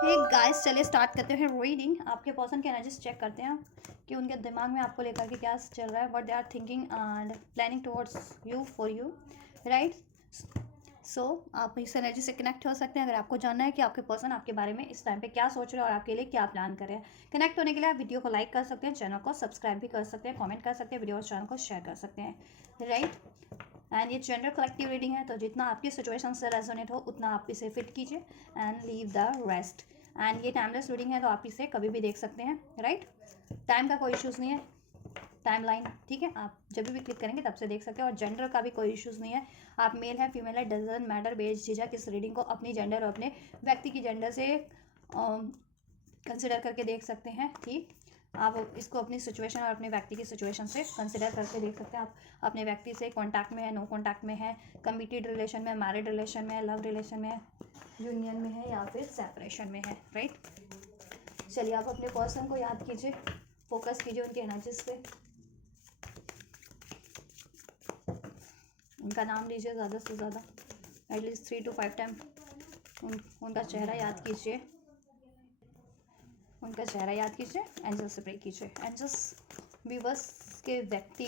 Hey guys, चलिए start करते हैं रीडिंग। आपके पर्सन के एनर्जीज चेक करते हैं कि उनके दिमाग में आपको लेकर के क्या चल रहा है, what they are thinking and planning towards you for you, right. So आप इस एनर्जी से कनेक्ट हो सकते हैं अगर आपको जानना है कि आपके पर्सन आपके बारे में इस टाइम पे क्या सोच रहे हैं और आपके लिए क्या प्लान कर रहे हैं। कनेक्ट होने के लिए आप वीडियो को लाइक कर सकते हैं, चैनल को सब्सक्राइब भी कर सकते हैं, कमेंट कर सकते हैं, वीडियो और चैनल को शेयर कर सकते हैं, राइट। एंड ये जेंडर कलेक्टिव रीडिंग है, तो जितना आपकी सिचुएशन से रेजोनेट हो उतना आप इसे फिट कीजिए and leave the rest. And ये टाइमलेस रीडिंग है, तो आप इसे कभी भी देख सकते हैं, राइट। टाइम का कोई इश्यूज़ नहीं है, टाइम लाइन ठीक है, आप जब भी क्लिक करेंगे तब से देख सकते हैं। और जेंडर का भी कोई इश्यूज़ नहीं है, आप मेल है फीमेल है डजंट मैटर, बेझिझक इस रीडिंग को अपनी जेंडर और अपने व्यक्ति की जेंडर से कंसिडर करके देख सकते हैं, ठीक। आप इसको अपनी सिचुएशन और अपने व्यक्ति की सिचुएशन से कंसिडर करके देख सकते हैं। आप अपने व्यक्ति से कांटेक्ट में है, नो कांटेक्ट में है, कमिटेड रिलेशन में, मैरिड रिलेशन में, लव रिलेशन में, यूनियन में है या फिर सेपरेशन में है, राइट। चलिए आप अपने पर्सन को याद कीजिए, फोकस कीजिए उनके एनर्जीज पे, उनका नाम लीजिए ज़्यादा से ज़्यादा, एटलीस्ट 3 to 5 टाइम। उनका चेहरा याद कीजिए, उनका चेहरा याद कीजिए, एंजल से प्रे कीजिए। एंजल्स, व्यूवर्स के व्यक्ति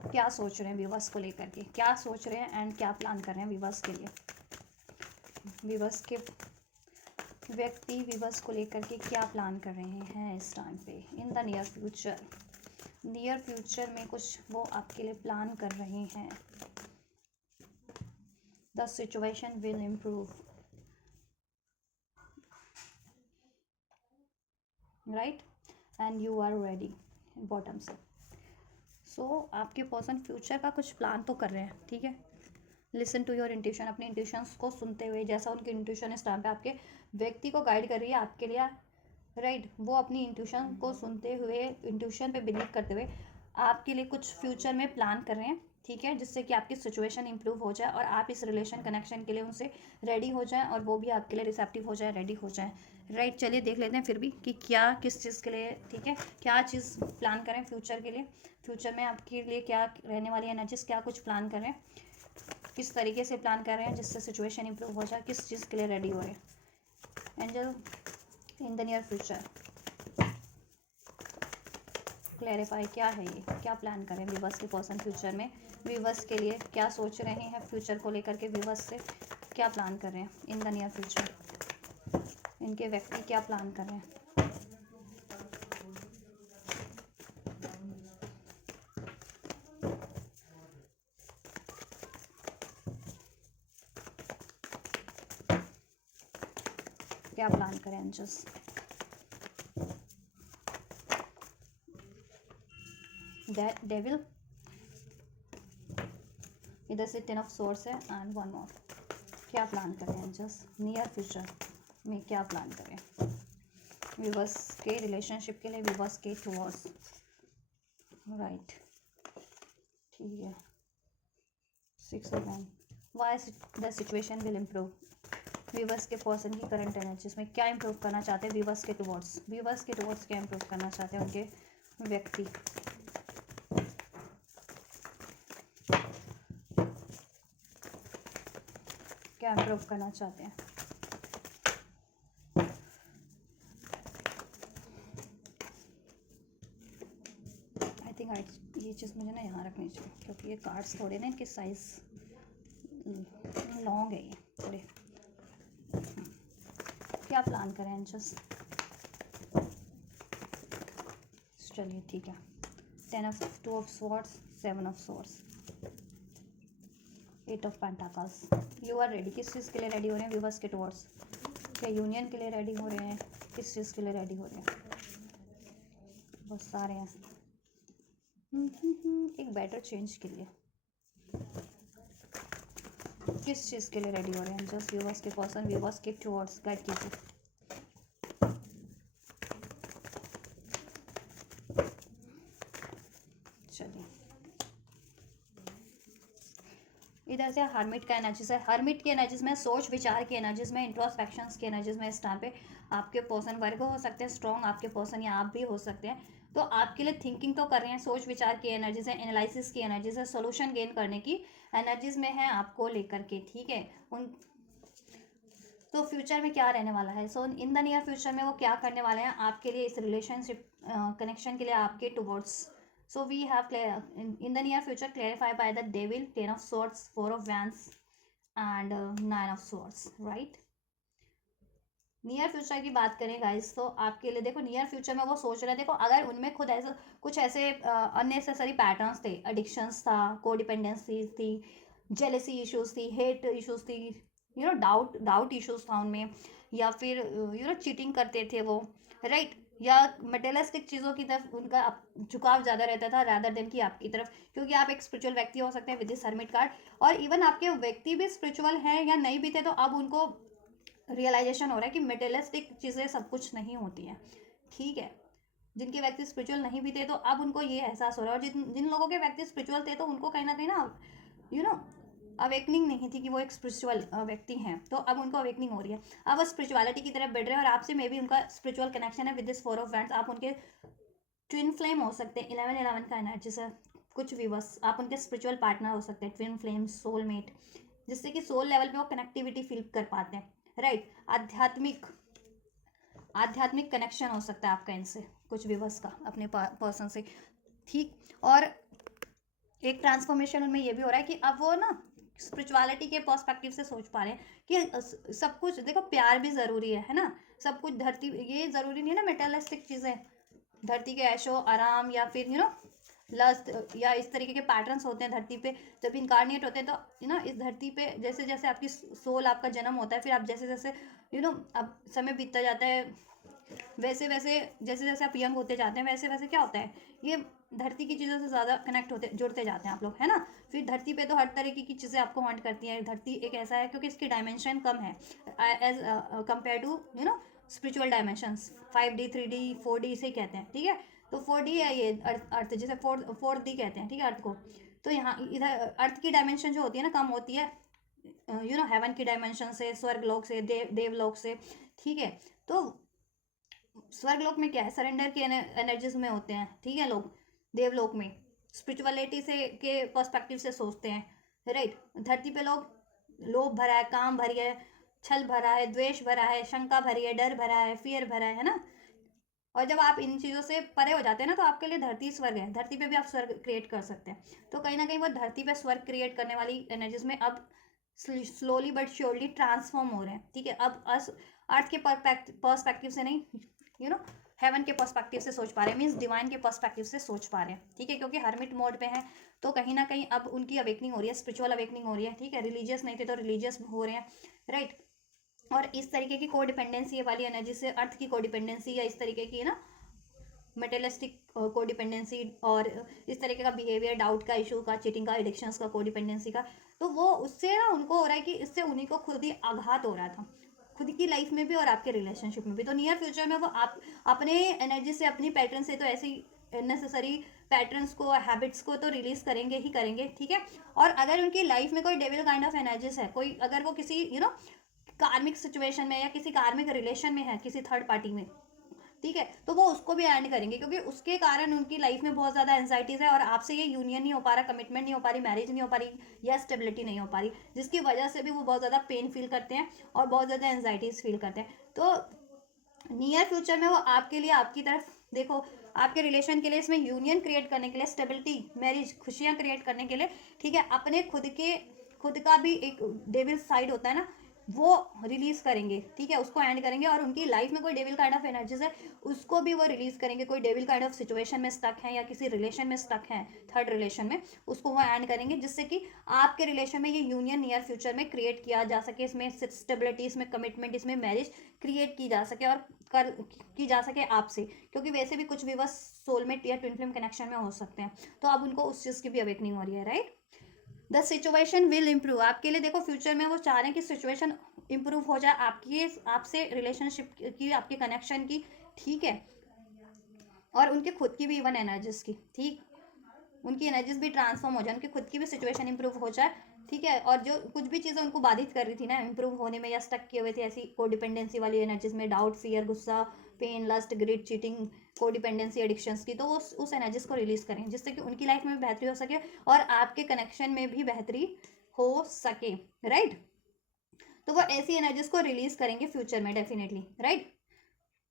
क्या सोच रहे हैं व्यूवर्स को लेकर के, क्या सोच रहे हैं एंड क्या प्लान कर रहे हैं व्यूवर्स के लिए। व्यूवर्स के व्यक्ति व्यूवर्स को लेकर के क्या प्लान कर रहे हैं इस टाइम पे in the near future. Near future में कुछ वो आपके लिए प्लान कर रहे हैं। The situation will improve, right, and you are ready, bottom से। सो आपके पर्सन फ्यूचर का कुछ प्लान तो कर रहे हैं, ठीक है। लिसन टू योर इंट्यूशन, अपने इंट्यूशंस को सुनते हुए, जैसा उनकी इंट्यूशन इस टाइम पे आपके व्यक्ति को गाइड कर रही है आपके लिए, राइट। वो अपनी इंट्यूशन को सुनते हुए, इंट्यूशन पे बिलीव करते हुए आपके लिए कुछ फ्यूचर में प्लान कर रहे हैं, ठीक है, जिससे कि आपकी सिचुएशन इंप्रूव हो जाए और आप इस रिलेशन कनेक्शन के लिए उनसे रेडी हो जाएं और वो भी आपके लिए रिसेप्टिव हो जाए, रेडी हो जाए, राइट। चलिए देख लेते हैं फिर भी कि क्या किस चीज़ के लिए, ठीक है, क्या चीज़ प्लान करें फ्यूचर के लिए। फ्यूचर में आपके लिए क्या रहने वाली एनर्जीज, क्या कुछ प्लान करें, किस तरीके से प्लान कर रहे हैं जिससे सिचुएशन इंप्रूव हो जाए, किस चीज़ के लिए रेडी हो रहे हैं। Angel in the near future clarify, क्या है ये, क्या प्लान करें व्यूवर्स के पर्सन फ्यूचर में, व्यूवर्स के लिए क्या सोच रहे हैं फ्यूचर को लेकर के, व्यूवर्स से क्या प्लान कर रहे हैं इन द नियर फ्यूचर, इनके व्यक्ति क्या प्लान कर रहे हैं। क्या प्लान करें एंजल्स। डेविल, इधर से 10 ऑफ सोर्स है एंड 1 मोर। क्या प्लान करें एंजल्स नियर फ्यूचर में, क्या प्लान करें व्यूवर्स के रिलेशनशिप के लिए, व्यूवर्स के टुवर्ड्स, राइट, ठीक है। 6 of one, why the situation will improve, viewers के पर्सन की करंट एनर्जीज में क्या इंप्रूव करना चाहते हैं व्यूवर्स के टुवर्ड्स, व्यूवर्स के टुवर्ड्स क्या इंप्रूव करना चाहते हैं उनके व्यक्ति, क्या इंप्रूव करना चाहते हैं। आई थिंक ये चीज़ मुझे ना यहाँ रखनी चाहिए क्योंकि ये कार्ड्स थोड़े ना इनके साइज़ लॉन्ग है ये थोड़े। क्या प्लान करें एंजल्स, चलिए ठीक है। 2 of swords, 7 of swords, 8 of pentacles. You are ready, किस चीज़ के लिए रेडी हो रहे हैं व्यूवर्स के टुवर्ड्स, क्या यूनियन के लिए रेडी हो रहे हैं, किस चीज़ के लिए रेडी हो रहे हैं, बहुत सारे हैं। एक बेटर चेंज के लिए, किस चीज़ के लिए रेडी हो रहे हैं जस्ट व्यूवर्स के पर्सन, व्यूवर्स के टुवर्ड्स गाइड कीजिए। चलिए इधर से हर्मिट का एनर्जीज है, हर्मिट की एनर्जीज में, सोच विचार की एनर्जीज में, इंट्रोस्पेक्शंस की एनर्जीज में इस टाइम पे आपके पर्सन वर्ग हो सकते हैं स्ट्रॉन्ग, आपके पर्सन या आप भी हो सकते हैं। तो आपके लिए थिंकिंग तो कर रहे हैं, सोच विचार की एनर्जीज है, एनालिसिस की एनर्जीज है, सोल्यूशन गेन करने की एनर्जीज में है आपको लेकर के, ठीक है। उन तो फ्यूचर में क्या रहने वाला है, सो इन द नियर फ्यूचर में वो क्या करने वाले हैं आपके लिए, इस रिलेशनशिप कनेक्शन के लिए आपके towards. So we have in the near future clarify by the devil, 10 of swords, 4 of wands and 9 of swords, right. Near future की बात करें गाइस, तो आपके लिए देखो नियर फ्यूचर में वो सोच रहे हैं, देखो अगर उनमें खुद ऐसा कुछ ऐसे अननेसेसरी पैटर्न्स थे, एडिक्शंस था, कोडिपेंडेंसी थी, जेलेसी इश्यूज थी, हेट इश्यूज थी, डाउट इश्यूज था उनमें, या फिर चीटिंग करते थे वो, राइट, या मटेरियलिस्टिक चीज़ों की तरफ उनका झुकाव ज़्यादा रहता था रादर देन कि आपकी तरफ, क्योंकि आप एक स्पिरिचुअल व्यक्ति हो सकते हैं विद दिस हर्मिट कार्ड, और इवन आपके व्यक्ति भी स्पिरिचुअल हैं या नहीं भी थे, तो अब उनको रियलाइजेशन हो रहा है कि मटेरियलिस्टिक चीज़ें सब कुछ नहीं होती हैं, ठीक है. जिनके व्यक्ति स्पिरिचुअल नहीं भी थे तो अब उनको ये एहसास हो रहा है, और जिन जिन लोगों के व्यक्ति स्पिरिचुअल थे तो उनको कहीं ना यू नो अवेकनिंग नहीं थी कि वो एक स्पिरिचुअल व्यक्ति हैं, तो अब उनको अवेकनिंग हो रही है, अब वो स्पिरिचुअलिटी की तरफ बढ़ रहे हैं, और आपसे मे भी उनका स्पिरिचुअल कनेक्शन है विद दिस 4 ऑफ wands. आप उनके ट्विन फ्लेम हो सकते हैं, 11 का एनर्जी से कुछ भी, बस आप उनके स्पिरिचुअल पार्टनर हो सकते हैं, ट्विन फ्लेम, सोलमेट, जिससे कि सोल लेवल पे वो कनेक्टिविटी फील कर पाते हैं, राइट. आध्यात्मिक कनेक्शन हो सकता है आपका इनसे, कुछ भी बस का अपने पर्सन से, ठीक. और एक ट्रांसफॉर्मेशन उनमें ये भी हो रहा है कि अब वो ना स्पिरिचुअलिटी के पर्सपेक्टिव से सोच पा रहे हैं कि सब कुछ देखो, प्यार भी ज़रूरी है ना, सब कुछ धरती, ये ज़रूरी नहीं है ना मटेरियलिस्टिक चीज़ें, धरती के ऐशो आराम, या फिर लस्ट, या इस तरीके के पैटर्न्स होते हैं धरती पे, जब इनकारनेट होते हैं तो इस धरती पे जैसे जैसे आपकी सोल, आपका जन्म होता है, फिर आप जैसे जैसे अब समय बीतता जाता है, वैसे वैसे जैसे जैसे आप यंग होते जाते हैं, वैसे वैसे क्या होता है, ये धरती की चीज़ों से ज़्यादा कनेक्ट होते जुड़ते जाते हैं आप लोग, है ना. फिर धरती पे तो हर तरीके की चीज़ें आपको हॉन्ट करती हैं, धरती एक ऐसा है क्योंकि इसकी डायमेंशन कम है as compare to spiritual dimensions, 5D 3D 4D इसे कहते हैं, ठीक है. तो 4D है ये अर्थ, जिसे 4D कहते हैं, ठीक है, अर्थ को. तो यहाँ इधर अर्थ की डायमेंशन जो होती है ना कम होती है हेवन की डायमेंशन से, स्वर्ग लोक से, देवलोक से, ठीक है. तो स्वर्गलोक में क्या है, सरेंडर के एनर्जीज में होते हैं, ठीक है लोग. देवलोक में स्पिरिचुअलिटी से के पर्सपेक्टिव से सोचते हैं, राइट. धरती पे लोग लोभ भरा है, काम भरी है, छल भरा है, द्वेष भरा है, शंका भरी है, डर भरा है, फियर भरा है ना. और जब आप इन चीज़ों से परे हो जाते हैं ना, तो आपके लिए धरती स्वर्ग है, धरती पे भी आप स्वर्ग क्रिएट कर सकते हैं. तो कहीं ना कहीं वो धरती पे स्वर्ग क्रिएट करने वाली एनर्जीज में अब स्लोली बट श्योरली ट्रांसफॉर्म हो रहे हैं, ठीक है. अब अर्थ के पर्सपेक्टिव से नहीं, हेवन के पर्सपेक्टिव से सोच पा रहे हैं, मीन्स डिवाइन के पर्सपेक्टिव से सोच पा रहे हैं, ठीक है, क्योंकि हर्मिट मोड पे हैं, तो कहीं ना कहीं अब उनकी अवेकनिंग हो रही है, स्पिरिचुअल अवेकनिंग हो रही है, ठीक है. रिलीजियस नहीं थे तो रिलीजियस हो रहे हैं, राइट. और इस तरीके की कोडिपेंडेंसी वाली एनर्जी से अर्थ की कोडिपेंडेंसी, या इस तरीके की मटेरियलिस्टिक कोडिपेंडेंसी, और इस तरीके का बिहेवियर, डाउट का इशू का, चीटिंग का, एडिक्शंस का, कोडिपेंडेंसी का, तो वो उससे ना उनको हो रहा है कि इससे उन्हीं को खुद ही आघात हो रहा था, खुद की लाइफ में भी और आपके रिलेशनशिप में भी. तो नियर फ्यूचर में वो आप अपने एनर्जी से, अपनी पैटर्न से तो ऐसे ही नेसेसरी पैटर्न्स को, हैबिट्स को तो रिलीज करेंगे ही करेंगे, ठीक है. और अगर उनकी लाइफ में कोई डेविल काइंड ऑफ एनर्जीज है, कोई अगर वो किसी कार्मिक सिचुएशन में या किसी कार्मिक रिलेशन में है किसी थर्ड पार्टी में, ठीक है, तो वो उसको भी एंड करेंगे, क्योंकि उसके कारण उनकी लाइफ में बहुत ज़्यादा एंजाइटीज है, और आपसे ये यूनियन नहीं हो पा रहा, कमिटमेंट नहीं हो पा रही, मैरिज नहीं हो पा रही, या स्टेबिलिटी नहीं हो पा रही, जिसकी वजह से भी वो बहुत ज़्यादा पेन फील करते हैं और बहुत ज़्यादा एंजाइटीज फील करते हैं. तो नियर फ्यूचर में वो आपके लिए, आपकी तरफ देखो, आपके रिलेशन के लिए, इसमें यूनियन क्रिएट करने के लिए, स्टेबिलिटी, मैरिज, खुशियाँ क्रिएट करने के लिए, ठीक है, अपने खुद का भी एक डेविल साइड होता है ना, वो रिलीज करेंगे, ठीक है, उसको एंड करेंगे. और उनकी लाइफ में कोई डेविल काइंड ऑफ एनर्जीज है उसको भी वो रिलीज करेंगे, कोई डेविल काइंड ऑफ सिचुएशन में स्टक है या किसी रिलेशन में स्टक है, थर्ड रिलेशन में, उसको वो एंड करेंगे, जिससे कि आपके रिलेशन में ये यूनियन नियर फ्यूचर में क्रिएट किया जा सके, इसमें स्टेबिलिटी, इसमें कमिटमेंट, इसमें मैरिज क्रिएट की जा सके, और की जा सके आपसे, क्योंकि वैसे भी कुछ भी बस सोलमेट या ट्विन फ्लेम कनेक्शन में हो सकते हैं. तो अब उनको उस चीज़ की भी अवेकनिंग हो रही है, right. The situation will improve, आपके लिए देखो फ्यूचर में वो चाह रहे हैं कि सिचुएशन इम्प्रूव हो जाए आपकी, आपसे रिलेशनशिप की, आपके कनेक्शन की, ठीक है. और उनके खुद की भी इवन एनर्जीज की, ठीक, उनकी एनर्जीज भी ट्रांसफॉर्म हो जाए, उनकी खुद की भी सिचुएशन इंप्रूव हो जाए, ठीक है. और जो कुछ भी चीज़ें उनको बाधित कर रही थी ना इंप्रूव होने में, या स्टक किए हुए थे ऐसी कोडिपेंडेंसी वाली एनर्जीज में, डाउट, फियर, गुस्सा, pain, lust, greed, cheating, codependency, addictions की, तो वो उस एनर्जीज को रिलीज करें, जिससे कि उनकी लाइफ में बेहतरी हो सके और आपके कनेक्शन में भी बेहतरी हो सके, राइट. तो वो ऐसी एनर्जीज को रिलीज करेंगे फ्यूचर में डेफिनेटली, राइट,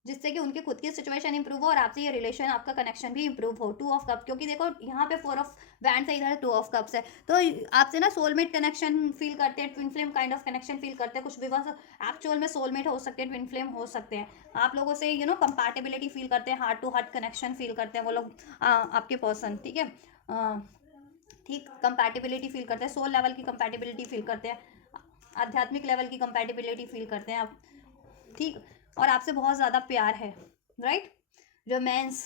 जिससे कि उनकी खुद की सिचुएशन इंप्रूव हो और आपसे ये रिलेशन, आपका कनेक्शन भी इंप्रूव हो। 2 ऑफ कप, क्योंकि देखो यहाँ पे 4 ऑफ वैंड्स है, इधर 2 ऑफ कप्स है, तो आपसे ना सोलमेट कनेक्शन फील करते हैं, twin flame kind of connection feel करते हैं। कुछ विवाह एक्चुअल में सोलमेट हो सकते हैं, ट्विन फ्लेम हो सकते हैं, आप लोगों से कंपैटिबिलिटी फील करते हैं, heart to heart connection feel करते हैं वो लोग, आपके पर्सन, ठीक है, ठीक, कंपैटिबिलिटी फील करते हैं, सोल लेवल की कंपैटिबिलिटी फील करते हैं, आध्यात्मिक लेवल की कंपैटिबिलिटी फील करते हैं आप, ठीक, और आपसे बहुत ज़्यादा प्यार है, right, romance,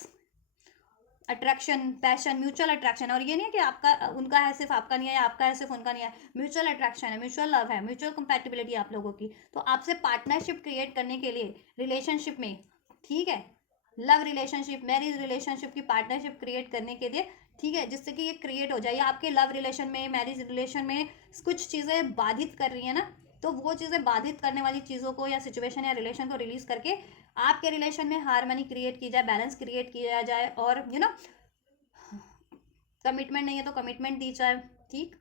attraction, passion, mutual attraction. और ये नहीं है कि आपका उनका है सिर्फ आपका नहीं है, या आपका है सिर्फ उनका नहीं है, म्यूचुअल अट्रैक्शन है, म्यूचुअल लव है, म्यूचुअल कंपैटिबिलिटी आप लोगों की। तो आपसे पार्टनरशिप क्रिएट करने के लिए रिलेशनशिप में, ठीक है, लव रिलेशनशिप, मैरिज रिलेशनशिप की पार्टनरशिप क्रिएट करने के लिए, ठीक है, जिससे कि ये क्रिएट हो जाए, या आपके लव रिलेशन में, मैरिज रिलेशन में कुछ चीज़ें बाधित कर रही है ना, तो वो चीज़ें बाधित करने वाली चीज़ों को या सिचुएशन या रिलेशन को रिलीज करके आपके रिलेशन में हार्मनी क्रिएट की जाए, बैलेंस क्रिएट किया जाए, और कमिटमेंट नहीं है तो कमिटमेंट दी जाए, ठीक,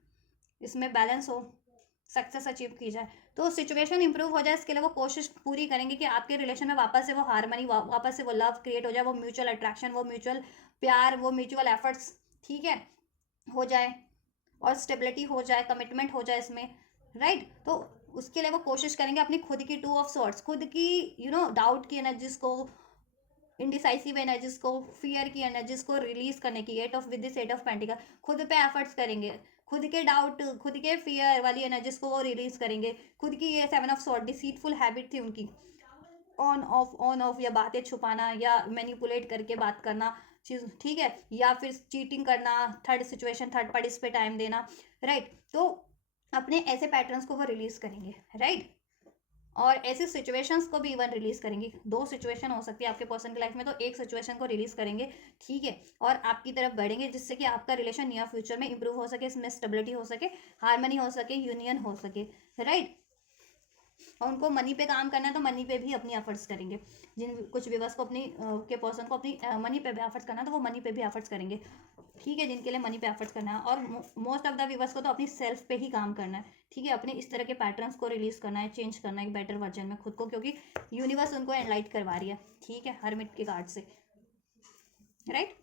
इसमें बैलेंस हो, सक्सेस अचीव की जाए, तो सिचुएशन इंप्रूव हो जाए। इसके लिए वो कोशिश पूरी करेंगे कि आपके रिलेशन में वापस से वो हार्मनी, वापस से वो लव क्रिएट हो जाए, वो म्यूचुअल अट्रैक्शन, वो म्यूचुअल प्यार, वो म्यूचुअल एफर्ट्स, ठीक है, हो जाए, और स्टेबिलिटी हो जाए, कमिटमेंट हो जाए इसमें, राइट। तो उसके लिए वो कोशिश करेंगे अपनी खुद की 2 ऑफ सॉर्ट्स, खुद की डाउट की एनर्जीज को, इंडिसाइसिव एनर्जीज को, फियर की एनर्जीज को रिलीज करने की, 8 of with this 8 of pentacle, खुद पे एफर्ट्स करेंगे, खुद के डाउट, खुद के फियर वाली एनर्जीज को वो रिलीज करेंगे, खुद की ये 7 ऑफ सॉर्ट डिसीटफुल हैबिट थी उनकी, ऑन ऑफ, या बातें छुपाना, या मैनिपुलेट करके बात करना चीज, ठीक है, या फिर चीटिंग करना, थर्ड सिचुएशन, थर्ड पार्टीज पे टाइम देना, राइट। तो अपने ऐसे पैटर्न्स को वो रिलीज करेंगे, राइट, और ऐसी सिचुएशंस को भी इवन रिलीज करेंगे। 2 सिचुएशन हो सकती है आपके पर्सन की लाइफ में, तो एक सिचुएशन को रिलीज करेंगे, ठीक है, और आपकी तरफ बढ़ेंगे, जिससे कि आपका रिलेशन नियर फ्यूचर में इंप्रूव हो सके, इसमें स्टेबिलिटी हो सके, हार्मनी हो सके, यूनियन हो सके, राइट। और उनको मनी पे काम करना है तो मनी पे भी अपनी एफर्ट्स करेंगे, जिन कुछ व्यूवर्स को अपनी के पर्सन को अपनी मनी पे भी एफर्ट्स करना है तो वो मनी पे भी एफर्ट्स करेंगे, ठीक है, जिनके लिए मनी पे एफर्ट्स करना है। और मोस्ट ऑफ द व्यूवर्स को तो अपनी सेल्फ पे ही काम करना है, ठीक है, अपने इस तरह के पैटर्न्स को रिलीज करना है, चेंज करना है एक बेटर वर्जन में खुद को, क्योंकि यूनिवर्स उनको एनलाइट करवा रही है, ठीक है, हरमिट के कार्ड से, राइट,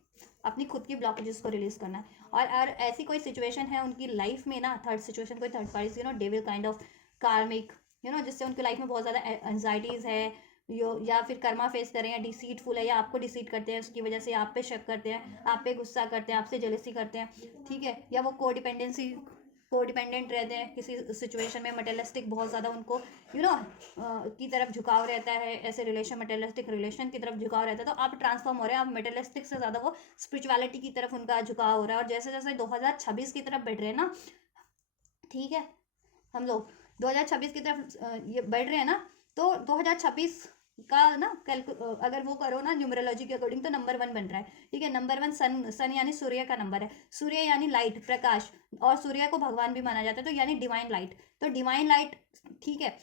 अपनी खुद की ब्लॉकेजेस को रिलीज करना है। और ऐसी कोई सिचुएशन है उनकी लाइफ में ना, थर्ड सिचुएशन, कोई third party, devil kind of कार्मिक, जिससे उनकी लाइफ में बहुत ज़्यादा एंजाइटीज़ है, या फिर कर्मा फेस कर रहे हैं, डिसीटफुल है, या आपको डिसीट करते हैं, उसकी वजह से आप पे शक करते हैं, आप पे गुस्सा करते हैं, आपसे जेलसी करते हैं, ठीक है, या वो कोडिपेंडेंट रहते हैं किसी सिचुएशन में, मटेरियलिस्टिक बहुत ज़्यादा उनको की तरफ झुकाव रहता है, ऐसे रिलेशन, मटेरियलिस्टिक रिलेशन की तरफ झुकाव रहता है। तो आप ट्रांसफॉर्म हो रहे हैं, आप मटेरियलिस्टिक से ज़्यादा वो स्पिरिचुअलिटी की तरफ उनका झुकाव हो रहा है, और जैसे जैसे 2026 की तरफ बढ़ रहे हैं ना, ठीक है, हम लोग 2026 की तरफ ये बढ़ रहे हैं ना, तो 2026 का ना अगर वो करो ना न्यूमरोलॉजी के अकॉर्डिंग, तो नंबर 1 बन रहा है, ठीक है, नंबर 1 सन यानी सूर्य का नंबर है, सूर्य यानी लाइट, प्रकाश, और सूर्य को भगवान भी माना जाता है, तो यानी डिवाइन लाइट, तो डिवाइन लाइट, ठीक है,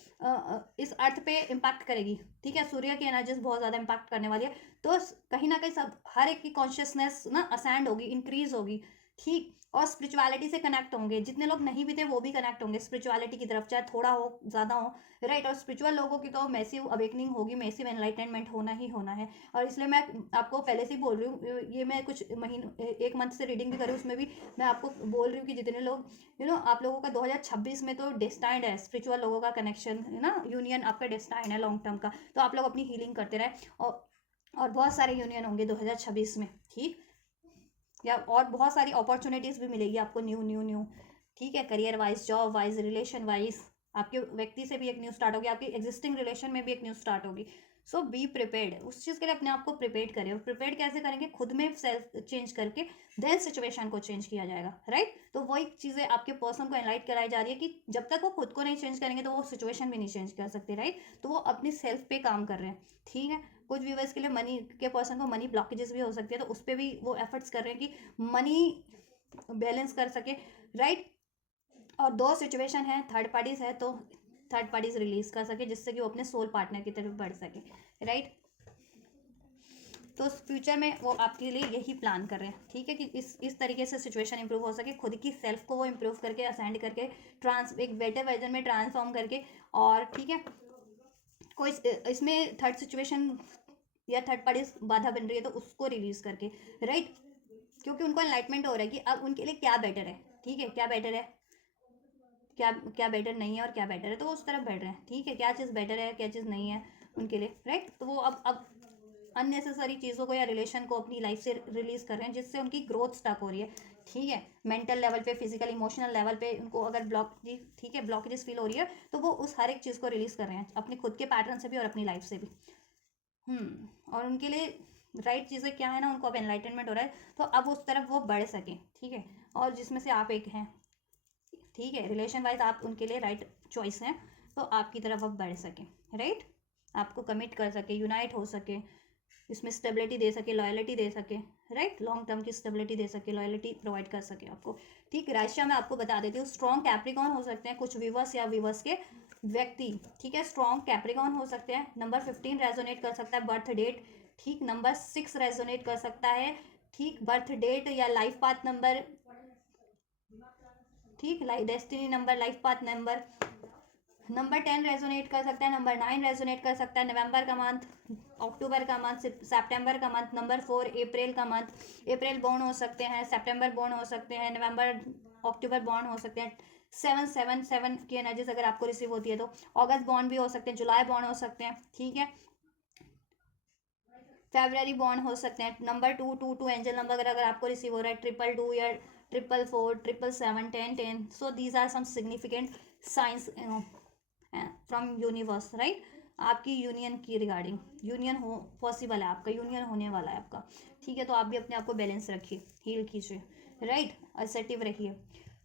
इस अर्थ पे इम्पैक्ट करेगी, ठीक है, सूर्य की एनर्जीज बहुत ज़्यादा इम्पैक्ट करने वाली है, तो कहीं ना कहीं सब हर एक की कॉन्शियसनेस ना असेंड होगी, इंक्रीज होगी, ठीक, और स्पिरिचुअलिटी से कनेक्ट होंगे, जितने लोग नहीं भी थे वो भी कनेक्ट होंगे स्पिरिचुअलिटी की तरफ, चाहे थोड़ा हो ज़्यादा हो, राइट। और स्पिरिचुअल लोगों की तो मैसिव अवेकनिंग होगी, मैसिव एनलाइटनमेंट होना ही होना है। और इसलिए मैं आपको पहले से ही बोल रही हूँ, ये मैं कुछ महीने 1 मंथ से रीडिंग भी कर रही हूँ, उसमें भी मैं आपको बोल रही हूँ कि जितने लोग आप लोगों का 2026 में तो डेस्टाइंड है, स्पिरिचुअल लोगों का कनेक्शन है ना, यूनियन आपका डेस्टाइंड है लॉन्ग टर्म का, तो आप लोग अपनी हीलिंग करते रहे, और बहुत सारे यूनियन होंगे 2026 में, ठीक, या और बहुत सारी अपॉर्चुनिटीज़ भी मिलेगी आपको, न्यू, ठीक है, career wise, job wise, relation wise, आपके व्यक्ति से भी एक न्यू स्टार्ट होगी, आपकी एग्जिस्टिंग रिलेशन में भी एक न्यू स्टार्ट होगी। सो बी प्रिपेयर्ड, उस चीज़ के लिए अपने आप को प्रिपेयर करें, और प्रिपेयर कैसे करेंगे, खुद में सेल्फ चेंज करके देन सिचुएशन को चेंज किया जाएगा, राइट। तो वही चीज़ें आपके पर्सन को एनलाइट कराई जा रही है कि जब तक वो खुद को नहीं चेंज करेंगे तो वो सिचुएशन भी नहीं चेंज कर सकते, राइट। तो वो अपनी सेल्फ पे काम कर रहे हैं, ठीक है। कुछ व्यूवर्स के लिए मनी के पर्सन को मनी ब्लॉकेजेस भी हो सकती है, तो उस पर भी वो एफर्ट्स कर रहे हैं कि मनी बैलेंस कर सके, राइट। और 2 सिचुएशन है, थर्ड पार्टीज है, तो थर्ड पार्टीज रिलीज कर सके, जिससे कि वो अपने सोल पार्टनर की तरफ बढ़ सके, राइट। तो फ्यूचर में वो आपके लिए यही प्लान कर रहे हैं, ठीक है, कि इस तरीके से सिचुएशन इंप्रूव हो सके, खुद की सेल्फ को वो इंप्रूव करके असेंड करके एक बेटर वर्जन में ट्रांसफॉर्म करके, और ठीक है कोई इसमें थर्ड सिचुएशन या थर्ड पार्टी बाधा बन रही है तो उसको रिलीज करके, राइट, क्योंकि उनको एनलाइटमेंट हो रहा है कि अब उनके लिए क्या बेटर है, ठीक है, क्या बेटर है, क्या क्या बेटर नहीं है और क्या बेटर है, तो वो उस तरफ बैठ रहे हैं, ठीक है, क्या चीज़ बेटर है क्या चीज़ नहीं है उनके लिए, राइट। तो वो अब अननेसेसरी चीज़ों को या रिलेशन को अपनी लाइफ से रिलीज कर रहे हैं, जिससे उनकी ग्रोथ स्टक हो रही है, ठीक है, मेंटल लेवल पे, फिजिकल इमोशनल लेवल पे उनको अगर ठीक है, ब्लॉकेजेस फील हो रही है, तो वो उस हर एक चीज़ को रिलीज कर रहे हैं अपने खुद के पैटर्न से भी और अपनी लाइफ से भी। और उनके लिए राइट चीज़ें क्या है ना, उनको अब एनलाइटनमेंट हो रहा है, तो अब उस तरफ वो बढ़ सकें, ठीक है, और जिसमें से आप एक हैं, ठीक है, रिलेशन वाइज आप उनके लिए राइट चॉइस हैं, तो आपकी तरफ अब बढ़ सकें, राइट, आपको कमिट कर सके, यूनाइट हो सके, इसमें स्टेबिलिटी दे सके, लॉयलिटी दे सके, राइट, लॉन्ग टर्म की स्टेबिलिटी दे सके, लॉयलिटी प्रोवाइड कर सके आपको, ठीक। राशिया में आपको बता देती हूँ, स्ट्रॉन्ग कैप्रिकॉन हो सकते हैं कुछ व्यूवर्स या व्यूवर्स के व्यक्ति, ठीक है, स्ट्रॉन्ग कैप्रिकॉन हो सकते हैं, नंबर 15 रेजोनेट कर सकता है बर्थ डेट, ठीक, नंबर 6 रेजोनेट कर सकता है, ठीक, बर्थ डेट या लाइफ पाथ नंबर, ठीक, life destiny number, life path number, number 10 resonate कर सकता है, नंबर 9 रेजोनेट कर सकता है, नवंबर का मंथ, अक्टूबर का मंथ, सितंबर का मंथ, नंबर 4 अप्रैल का मंथ, अप्रैल बॉर्न हो सकते हैं, सितंबर बॉर्न हो सकते हैं, नवंबर अक्टूबर बॉर्न हो सकते हैं, 777 की एनर्जीज अगर आपको रिसीव होती है तो, अगस्त बॉर्न भी हो सकते हैं, जुलाई बॉर्न हो सकते हैं, ठीक है, फेब्रवरी बॉर्न हो सकते हैं, नंबर 222 एंजल नंबर अगर आपको रिसीव हो रहा है, 222 या 444, 777, 1010, so these are some significant signs from universe, right, आपकी यूनियन की रिगार्डिंग, यूनियन हो पॉसिबल है, आपका यूनियन होने वाला है आपका, ठीक है, तो आप भी अपने आप को बैलेंस रखिए, हील कीजिए, राइट, असर्टिव रखिए।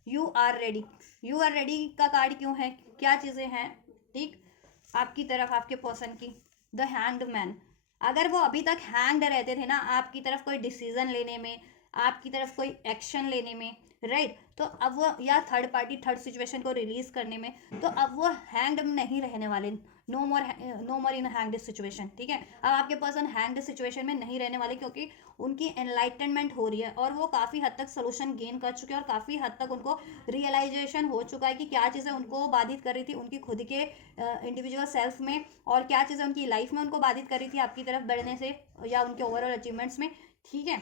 You are ready, you are ready का कार्ड क्यों है, क्या चीज़ें हैं, ठीक, आपकी तरफ आपके पर्सन की, द हैंग्ड मैन, अगर वो अभी तक हैंग्ड रहते थे ना आपकी तरफ कोई डिसीजन लेने में, आपकी तरफ कोई एक्शन लेने में, राइट, तो अब वो या थर्ड पार्टी थर्ड सिचुएशन को रिलीज करने में, तो अब वो हैंग्ड नहीं रहने वाले, नो मोर इन हैंग्ड सिचुएशन, ठीक है, अब आपके पर्सन हैंग्ड सिचुएशन में नहीं रहने वाले, क्योंकि उनकी एनलाइटनमेंट हो रही है और वो काफ़ी हद तक सोल्यूशन गेन कर चुके हैं और काफ़ी हद तक उनको रियलाइजेशन हो चुका है कि क्या चीज़ें उनको बाधित कर रही थी उनकी खुद के इंडिविजुअल सेल्फ में, और क्या चीज़ें उनकी लाइफ में उनको बाधित कर रही थी आपकी तरफ बढ़ने से या उनके ओवरऑल अचीवमेंट्स में, ठीक है,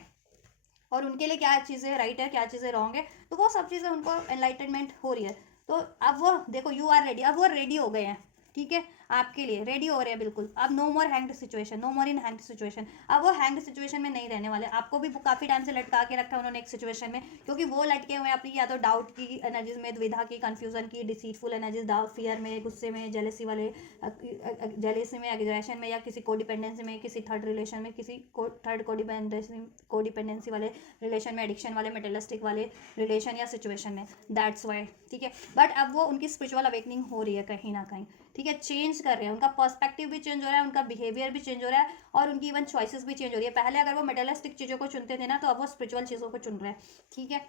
और उनके लिए क्या चीज़ें राइट है क्या चीज़ें रॉन्ग है, तो वो सब चीज़ें उनको एनलाइटनमेंट हो रही है, तो अब वो देखो यू आर रेडी, अब वो रेडी हो गए हैं, ठीक है, आपके लिए रेडी हो रहे हैं बिल्कुल, अब नो मोर हैंग्ड सिचुएशन, नो मोर इन हैंग्ड सिचुएशन, अब वो हैंग्ड सिचुएशन में नहीं रहने वाले, आपको भी काफ़ी टाइम से लटका के रखा है उन्होंने एक सिचुएशन में, क्योंकि वो लटके हुए अपनी या तो डाउट की एनर्जीज में, द्विधा की, कंफ्यूजन की, डिसीटफुल एनर्जीज, डाउट, फियर में, गुस्से में, जेलेसी वाले, जेलेसी में, एग्रेशन में, या किसी को डिपेंडेंसी में, किसी थर्ड रिलेशन में, किसी को थर्ड को डिपेंडेंसी वाले रिलेशन में, एडिक्शन वाले, मेटेलिस्टिक वाले रिलेशन या सिचुएशन में, दैट्स वाई, ठीक है, बट अब वो उनकी स्पिरिचुअल अवेकनिंग हो रही है कहीं ना कहीं, ठीक है, चेंज कर रहे हैं, उनका पर्सपेक्टिव भी चेंज हो रहा है, उनका बिहेवियर भी चेंज हो रहा है, और उनकी इवन चॉइसेस भी चेंज हो रही है, पहले अगर वो मेटेलिस्टिक चीज़ों को चुनते थे ना, तो अब वो स्पिरिचुअल चीज़ों को चुन रहे हैं, ठीक है,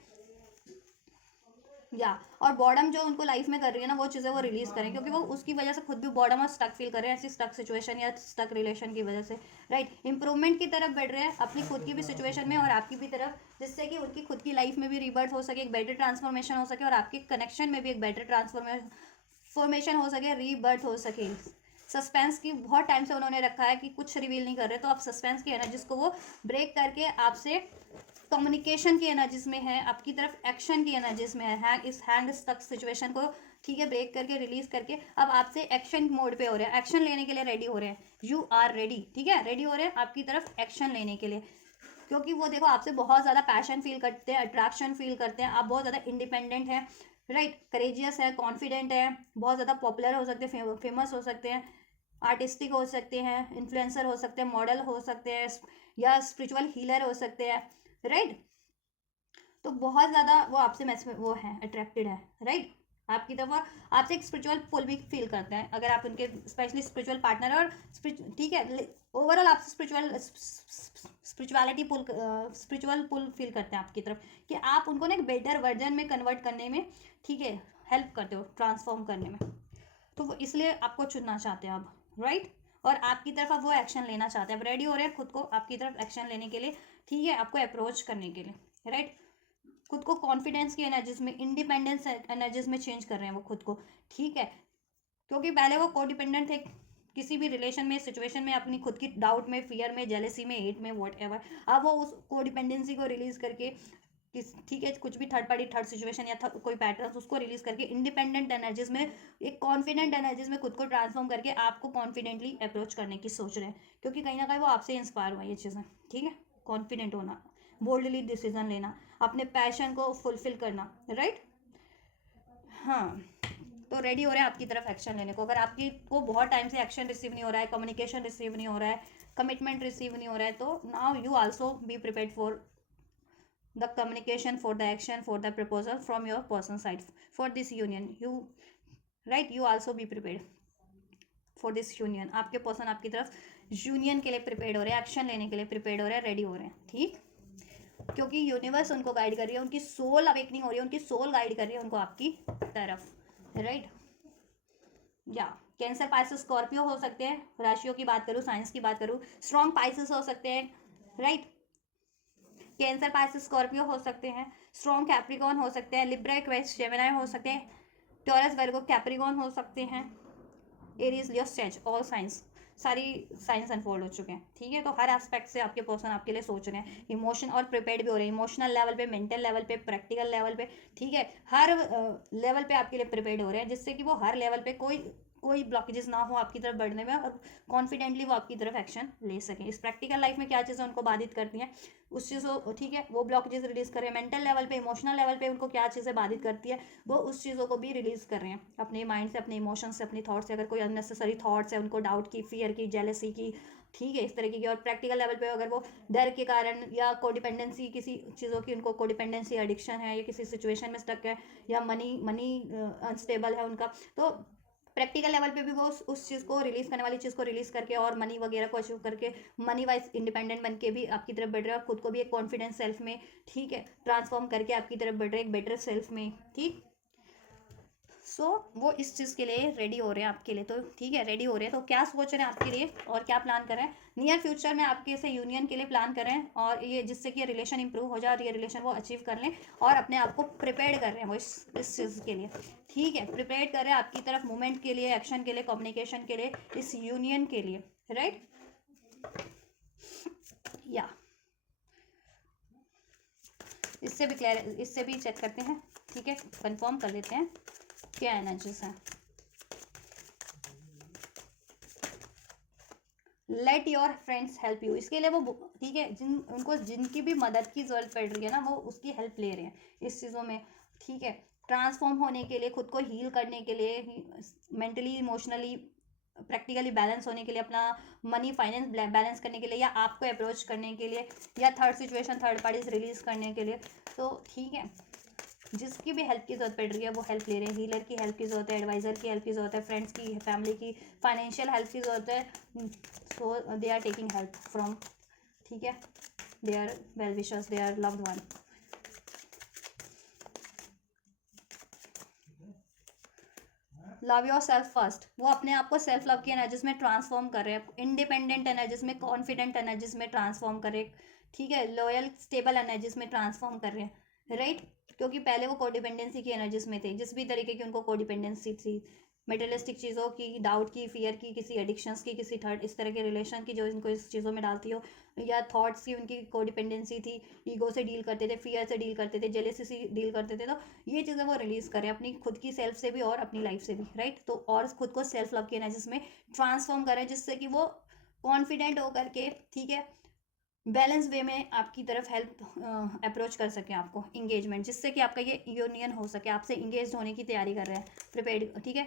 या और बॉर्डम जो उनको लाइफ में कर रही है ना वो चीज़ें वो रिलीज करें, क्योंकि वो उसकी वजह से खुद भी बॉर्डम और स्टक फील कर रहे हैं, ऐसी स्टक सिचुएशन या स्टक रिलेशन की वजह से, राइट, इंप्रूवमेंट की तरफ बढ़ रहे हैं अपनी खुद की भी सिचुएशन में और आपकी भी तरफ, जिससे कि उनकी खुद की लाइफ में भी रीबर्थ हो सके, एक बेटर ट्रांसफॉर्मेशन हो सके, और आपके कनेक्शन में भी एक बेटर ट्रांसफॉर्मेशन हो सके, रीबर्थ हो सके। सस्पेंस की बहुत टाइम से उन्होंने रखा है कि कुछ रिवील नहीं कर रहे, तो आप सस्पेंस की एनर्जीज को वो ब्रेक करके आपसे कम्युनिकेशन की एनर्जीज में है, आपकी तरफ एक्शन की एनर्जीज में है, इस हैंग स्टक सिचुएशन को, ठीक है, ब्रेक करके रिलीज करके अब आपसे एक्शन मोड पे हो रहे हैं, एक्शन लेने के लिए रेडी हो रहे हैं, यू आर रेडी, ठीक है, रेडी हो रहे हैं आपकी तरफ एक्शन लेने के लिए, क्योंकि वो देखो आपसे बहुत ज़्यादा पैशन फील करते हैं, अट्रैक्शन फील करते हैं, आप बहुत ज़्यादा इंडिपेंडेंट हैं, राइट, करेजियस है, कॉन्फिडेंट है, बहुत ज़्यादा पॉपुलर हो सकते हैं, फेमस हो सकते हैं, आर्टिस्टिक हो सकते हैं, इन्फ्लुएंसर हो सकते हैं, मॉडल हो सकते हैं, या स्पिरिचुअल हीलर हो सकते हैं, राइट, तो बहुत ज़्यादा वो आपसे वो है अट्रैक्टेड है, राइट, आपकी तरफ आपसे एक स्पिरिचुअल पुल भी फील करते हैं अगर आप उनके स्पेशली स्पिरिचुअल पार्टनर, और ठीक है, ओवरऑल आपसे स्पिरिचुअल पुल फील करते हैं आपकी तरफ, कि आप उनको ना एक बेटर वर्जन में कन्वर्ट करने में, ठीक है, हेल्प करते हो ट्रांसफॉर्म करने में, तो वो इसलिए आपको चुनना चाहते हैं अब, राइट, और आपकी तरफ अब वो एक्शन लेना चाहते हैं, अब रेडी हो रहे हैं खुद को आपकी तरफ एक्शन लेने के लिए, ठीक है, आपको अप्रोच करने के लिए, राइट। खुद को कॉन्फिडेंस की एनर्जीज में, इंडिपेंडेंस एनर्जीज में चेंज कर रहे हैं वो खुद को, ठीक है। क्योंकि पहले वो कोडिपेंडेंट थे किसी भी रिलेशन में, सिचुएशन में, अपनी खुद की डाउट में, फियर में, जेलेसी में, हेट में, वॉट एवर। अब वो उस कोडिपेंडेंसी को रिलीज करके ठीक है, कुछ भी थर्ड पार्टी, थर्ड सिचुएशन या कोई पैटर्न, उसको रिलीज करके इंडिपेंडेंट एनर्जीज में, एक कॉन्फिडेंट एनर्जीज में खुद को ट्रांसफॉर्म करके आपको कॉन्फिडेंटली अप्रोच करने की सोच रहे हैं, क्योंकि कहीं ना कहीं वो आपसे इंस्पायर हुआ ये चीज़ें, ठीक है। कॉन्फिडेंट होना, बोल्डली डिसीजन लेना, अपने पैशन को फुलफिल करना, राइट। हाँ, तो रेडी हो रहे हैं आपकी तरफ एक्शन लेने को। अगर आपकी को बहुत टाइम से एक्शन रिसीव नहीं हो रहा है, कम्युनिकेशन रिसीव नहीं हो रहा है, कमिटमेंट रिसीव नहीं हो रहा है, तो now you also be prepared for the communication, for the action, for the proposal from your person side for this union, you right, you also be prepared for this union. आपके person आपकी तरफ union के लिए prepared हो रहे हैं, action लेने के लिए प्रिपेयर्ड हो रहे हैं, रेडी हो रहे हैं, ठीक। क्योंकि यूनिवर्स उनको गाइड कर रही है, उनकी सोल अवेकनिंग हो रही है, उनकी सोल गाइड कर रही है उनको आपकी तरफ, राइट। या कैंसर, पाइसेस, स्कॉर्पियो हो सकते हैं, राशियों की बात करूँ, साइंस की बात करूँ, स्ट्रॉन्ग पाइसेस हो सकते हैं, राइट। कैंसर, पाइसेस, स्कॉर्पियो हो सकते हैं, स्ट्रॉन्ग कैप्रिकॉन हो सकते हैं, लिब्रा, एक्वेरियस, जेमिनी हो सकते हैं, टॉरस, वर्गो, कैप्रिकॉन हो सकते हैं, एरीज, लियो, सेज, ऑल साइंस, सारी साइंस अनफोल्ड हो चुके हैं, ठीक है। तो हर एस्पेक्ट से आपके पर्सन आपके लिए सोच रहे हैं, इमोशन और प्रिपेयर्ड भी हो रहे हैं, इमोशनल लेवल पे, मेंटल लेवल पे, प्रैक्टिकल लेवल पे, ठीक है, हर लेवल पे आपके लिए प्रिपेयर्ड हो रहे हैं, जिससे कि वो हर लेवल पे कोई कोई ब्लॉकेजेस ना हो आपकी तरफ बढ़ने में, और कॉन्फिडेंटली वो आपकी तरफ एक्शन ले सकें। इस प्रैक्टिकल लाइफ में क्या चीज़ें उनको बाधित करती हैं उस चीज़ को, ठीक है, वो ब्लॉकेजेस रिलीज कर रहे हैं। मेंटल लेवल पे, इमोशनल लेवल पे उनको क्या चीज़ें बाधित करती है, वो उस चीज़ों को भी रिलीज कर रहे हैं अपने माइंड से, अपने इमोशन से, अपनी थॉट्स से। अगर कोई अननेसेसरी थॉट्स है उनको, डाउट की, फियर की, जेलसी की, ठीक है, इस तरीके की। और प्रैक्टिकल लेवल पे अगर वो डर के कारण या कोडिपेंडेंसी, किसी चीज़ों की उनको कोडिपेंडेंसी एडिक्शन है, या किसी सिचुएशन में स्टक है, या मनी मनी अनस्टेबल है उनका, तो प्रैक्टिकल लेवल पे भी वो उस चीज़ को रिलीज करने वाली चीज़ को रिलीज करके और मनी वगैरह को अचीव करके मनी वाइज इंडिपेंडेंट बन के भी आपकी तरफ बढ़ रहे हैं, और खुद को भी एक कॉन्फिडेंस सेल्फ में, ठीक है, ट्रांसफॉर्म करके आपकी तरफ बढ़ रहे हैं एक बेटर सेल्फ में, ठीक। सो वो इस चीज़ के लिए रेडी हो रहे हैं आपके लिए, तो ठीक है, रेडी हो रहे हैं। तो क्या सोच रहे हैं आपके लिए और क्या प्लान कर रहे हैं नियर फ्यूचर में आपके से यूनियन के लिए प्लान कर रहे हैं, और ये जिससे कि रिलेशन इंप्रूव हो जाए और ये रिलेशन वो अचीव कर लें, और अपने आप को प्रिपेयर कर रहे हैं वो इस चीज़ के लिए, ठीक है, प्रिपेयर कर रहे हैं आपकी तरफ मूवमेंट के लिए, एक्शन के लिए, कम्युनिकेशन के लिए, इस यूनियन के लिए, राइट। या इससे भी चेक करते हैं, ठीक है, कंफर्म कर लेते हैं क्या एनर्जीज हैं। Let your friends help you, इसके लिए वो, ठीक है, उनको जिनकी भी मदद की जरूरत पड़ रही है ना, वो उसकी हेल्प ले रहे हैं इस चीज़ों में, ठीक है, ट्रांसफॉर्म होने के लिए, खुद को हील करने के लिए, मेंटली, इमोशनली, प्रैक्टिकली बैलेंस होने के लिए, अपना मनी फाइनेंस बैलेंस करने के लिए, या आपको अप्रोच करने के लिए, या third situation, third parties release करने के लिए, तो ठीक है, जिसकी भी हेल्प की जरूरत पड़ रही है वो हेल्प ले रहे हैं। हीलर की हेल्प की जरूरत है, एडवाइजर की हेल्प की जरूरत है, फ्रेंड्स की, फैमिली की, फाइनेंशियल हेल्प की जरूरत है, so they are taking help from, ठीक है, they are well wishers, they are loved one. Love yourself first, वो अपने आप को सेल्फ लव की एनर्जीज में ट्रांसफॉर्म कर रहे हैं, इंडिपेंडेंट एनर्जीज में, कॉन्फिडेंट एनर्जीज में ट्रांसफॉर्म कर रहे हैं, ठीक है, लॉयल स्टेबल एनर्जीज में ट्रांसफॉर्म कर रहे हैं, राइट। क्योंकि पहले वो कोडिपेंडेंसी की एनर्जीज में थे, जिस भी तरीके की उनको कोडिपेंडेंसी थी, मटेरियलिस्टिक चीज़ों की, डाउट की, फियर की, किसी एडिक्शंस की, किसी थर्ड इस तरह के रिलेशन की जो इनको इस चीज़ों में डालती हो, या थॉट्स की उनकी कोडिपेंडेंसी थी, ईगो से डील करते थे, फियर से डील करते थे, जेलेसी से डील करते थे, तो ये चीज़ें वो रिलीज़ करें अपनी खुद की सेल्फ से भी और अपनी लाइफ से भी, राइट। तो और खुद को सेल्फ लव की एनर्जीज में ट्रांसफॉर्म करें, जिससे कि वो कॉन्फिडेंट होकर के, ठीक है, बैलेंस वे में आपकी तरफ हेल्प अप्रोच कर सकें आपको, इंगेजमेंट, जिससे कि आपका ये यूनियन हो सके, आपसे इंगेज होने की तैयारी कर रहे हैं, प्रिपेयर्ड, ठीक है,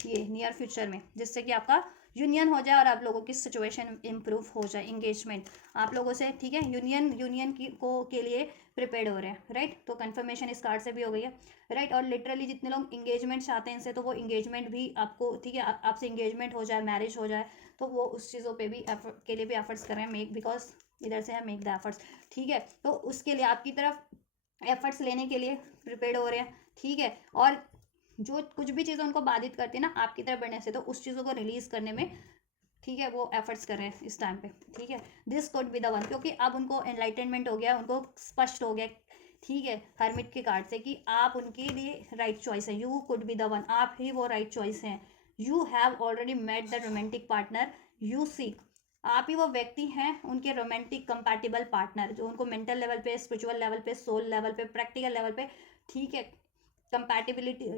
ये नियर फ्यूचर में, जिससे कि आपका यूनियन हो जाए और आप लोगों की सिचुएशन इंप्रूव हो जाए, इंगेजमेंट आप लोगों से, ठीक है, यूनियन की को के लिए प्रिपेयर्ड हो रहे हैं, राइट। तो कंफर्मेशन इस कार्ड से भी हो गई है, राइट। और लिटरली जितने लोग इंगेजमेंट चाहते हैं इनसे, तो वो इंगेजमेंट भी आपको, ठीक है, आपसे इंगेजमेंट हो जाए, मैरिज हो जाए, तो वो उस चीज़ों पे भी के लिए भी एफर्ट्स कर रहे हैं, मेक, बिकॉज इधर से है मेक द एफर्ट्स, ठीक है। तो उसके लिए आपकी तरफ एफर्ट्स लेने के लिए प्रिपेयर्ड हो रहे हैं, ठीक है। और जो कुछ भी चीज़ें उनको बाधित करती है ना आपकी तरफ बढ़ने से, तो उस चीज़ों को रिलीज करने में ठीक है, वो एफर्ट्स कर रहे हैं इस टाइम पे, ठीक है। This could be the one, क्योंकि अब उनको एनलाइटनमेंट हो गया, उनको स्पष्ट हो गया, ठीक है, हरमिट के कार्ड से कि आप उनके लिए राइट चॉइस है। You could be the one, आप ही वो राइट चॉइस हैं। You have already met the romantic partner you seek, आप ही वो व्यक्ति हैं उनके रोमांटिक कंपैटिबल पार्टनर, जो उनको मेंटल लेवल पे, स्पिरिचुअल लेवल पे, सोल लेवल पे, प्रैक्टिकल लेवल पे, ठीक है, कंपैटिबिलिटी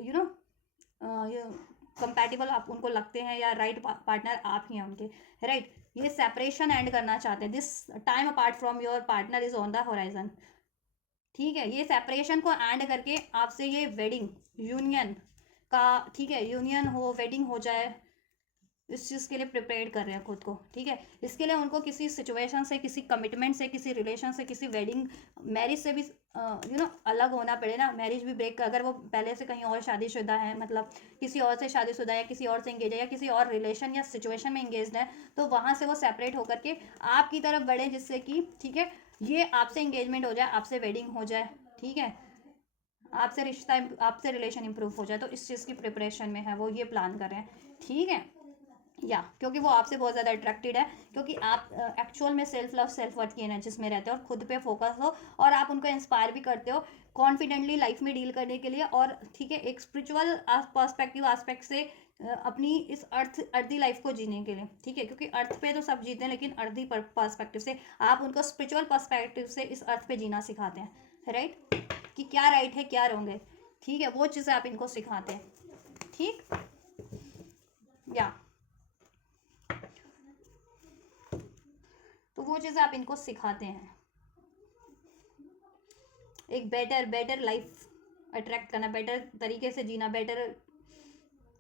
कंपैटिबल आप उनको लगते हैं, या राइट पार्टनर आप ही हैं उनके, राइट। ये सेपरेशन एंड करना चाहते हैं। This time apart from your partner is on the horizon, ठीक है। ये सेपरेशन को एंड करके आपसे ये वेडिंग यूनियन का, ठीक है, यूनियन हो, वेडिंग हो जाए, इस चीज़ के लिए प्रिपेयर कर रहे हैं खुद को, ठीक है। इसके लिए उनको किसी सिचुएशन से, किसी कमिटमेंट से, किसी रिलेशन से, किसी वेडिंग मैरिज से भी अलग होना पड़े ना, मैरिज भी ब्रेक, अगर वो पहले से कहीं और शादीशुदा है, मतलब किसी और से शादीशुदा है, किसी और से इंगेज है, या किसी और रिलेशन या सिचुएशन में इंगेज है, तो वहाँ से वो सेपरेट होकर के आपकी तरफ बढ़े, जिससे कि, ठीक है, ये आपसे इंगेजमेंट हो जाए, आपसे वेडिंग हो जाए, ठीक है, आपसे रिश्ता, आपसे रिलेशन इंप्रूव हो जाए। तो इस चीज़ की प्रिपरेशन में है वो, ये प्लान कर रहे हैं, ठीक है, या क्योंकि वो आपसे बहुत ज़्यादा अट्रैक्टेड है, क्योंकि आप एक्चुअल में सेल्फ लव, सेल्फ वर्थ की एनर्जीज में रहते हो, और खुद पे फोकस हो, और आप उनको इंस्पायर भी करते हो कॉन्फिडेंटली लाइफ में डील करने के लिए, और ठीक है, एक स्पिरिचुअल पर्सपेक्टिव एस्पेक्ट से अपनी इस अर्दी लाइफ को जीने के लिए, ठीक है, क्योंकि अर्थ पे तो सब जीते हैं, लेकिन अर्दी पर्सपेक्टिव से आप उनको स्पिरिचुअल पर्सपेक्टिव से इस अर्थ पे जीना सिखाते हैं, राइट, कि क्या राइट है, क्या रॉन्ग है, ठीक है, वो चीज़ें आप इनको सिखाते हैं, ठीक, या तो वो चीज़ें आप इनको सिखाते हैं, एक बेटर लाइफ अट्रैक्ट करना, बेटर तरीके से जीना, बेटर,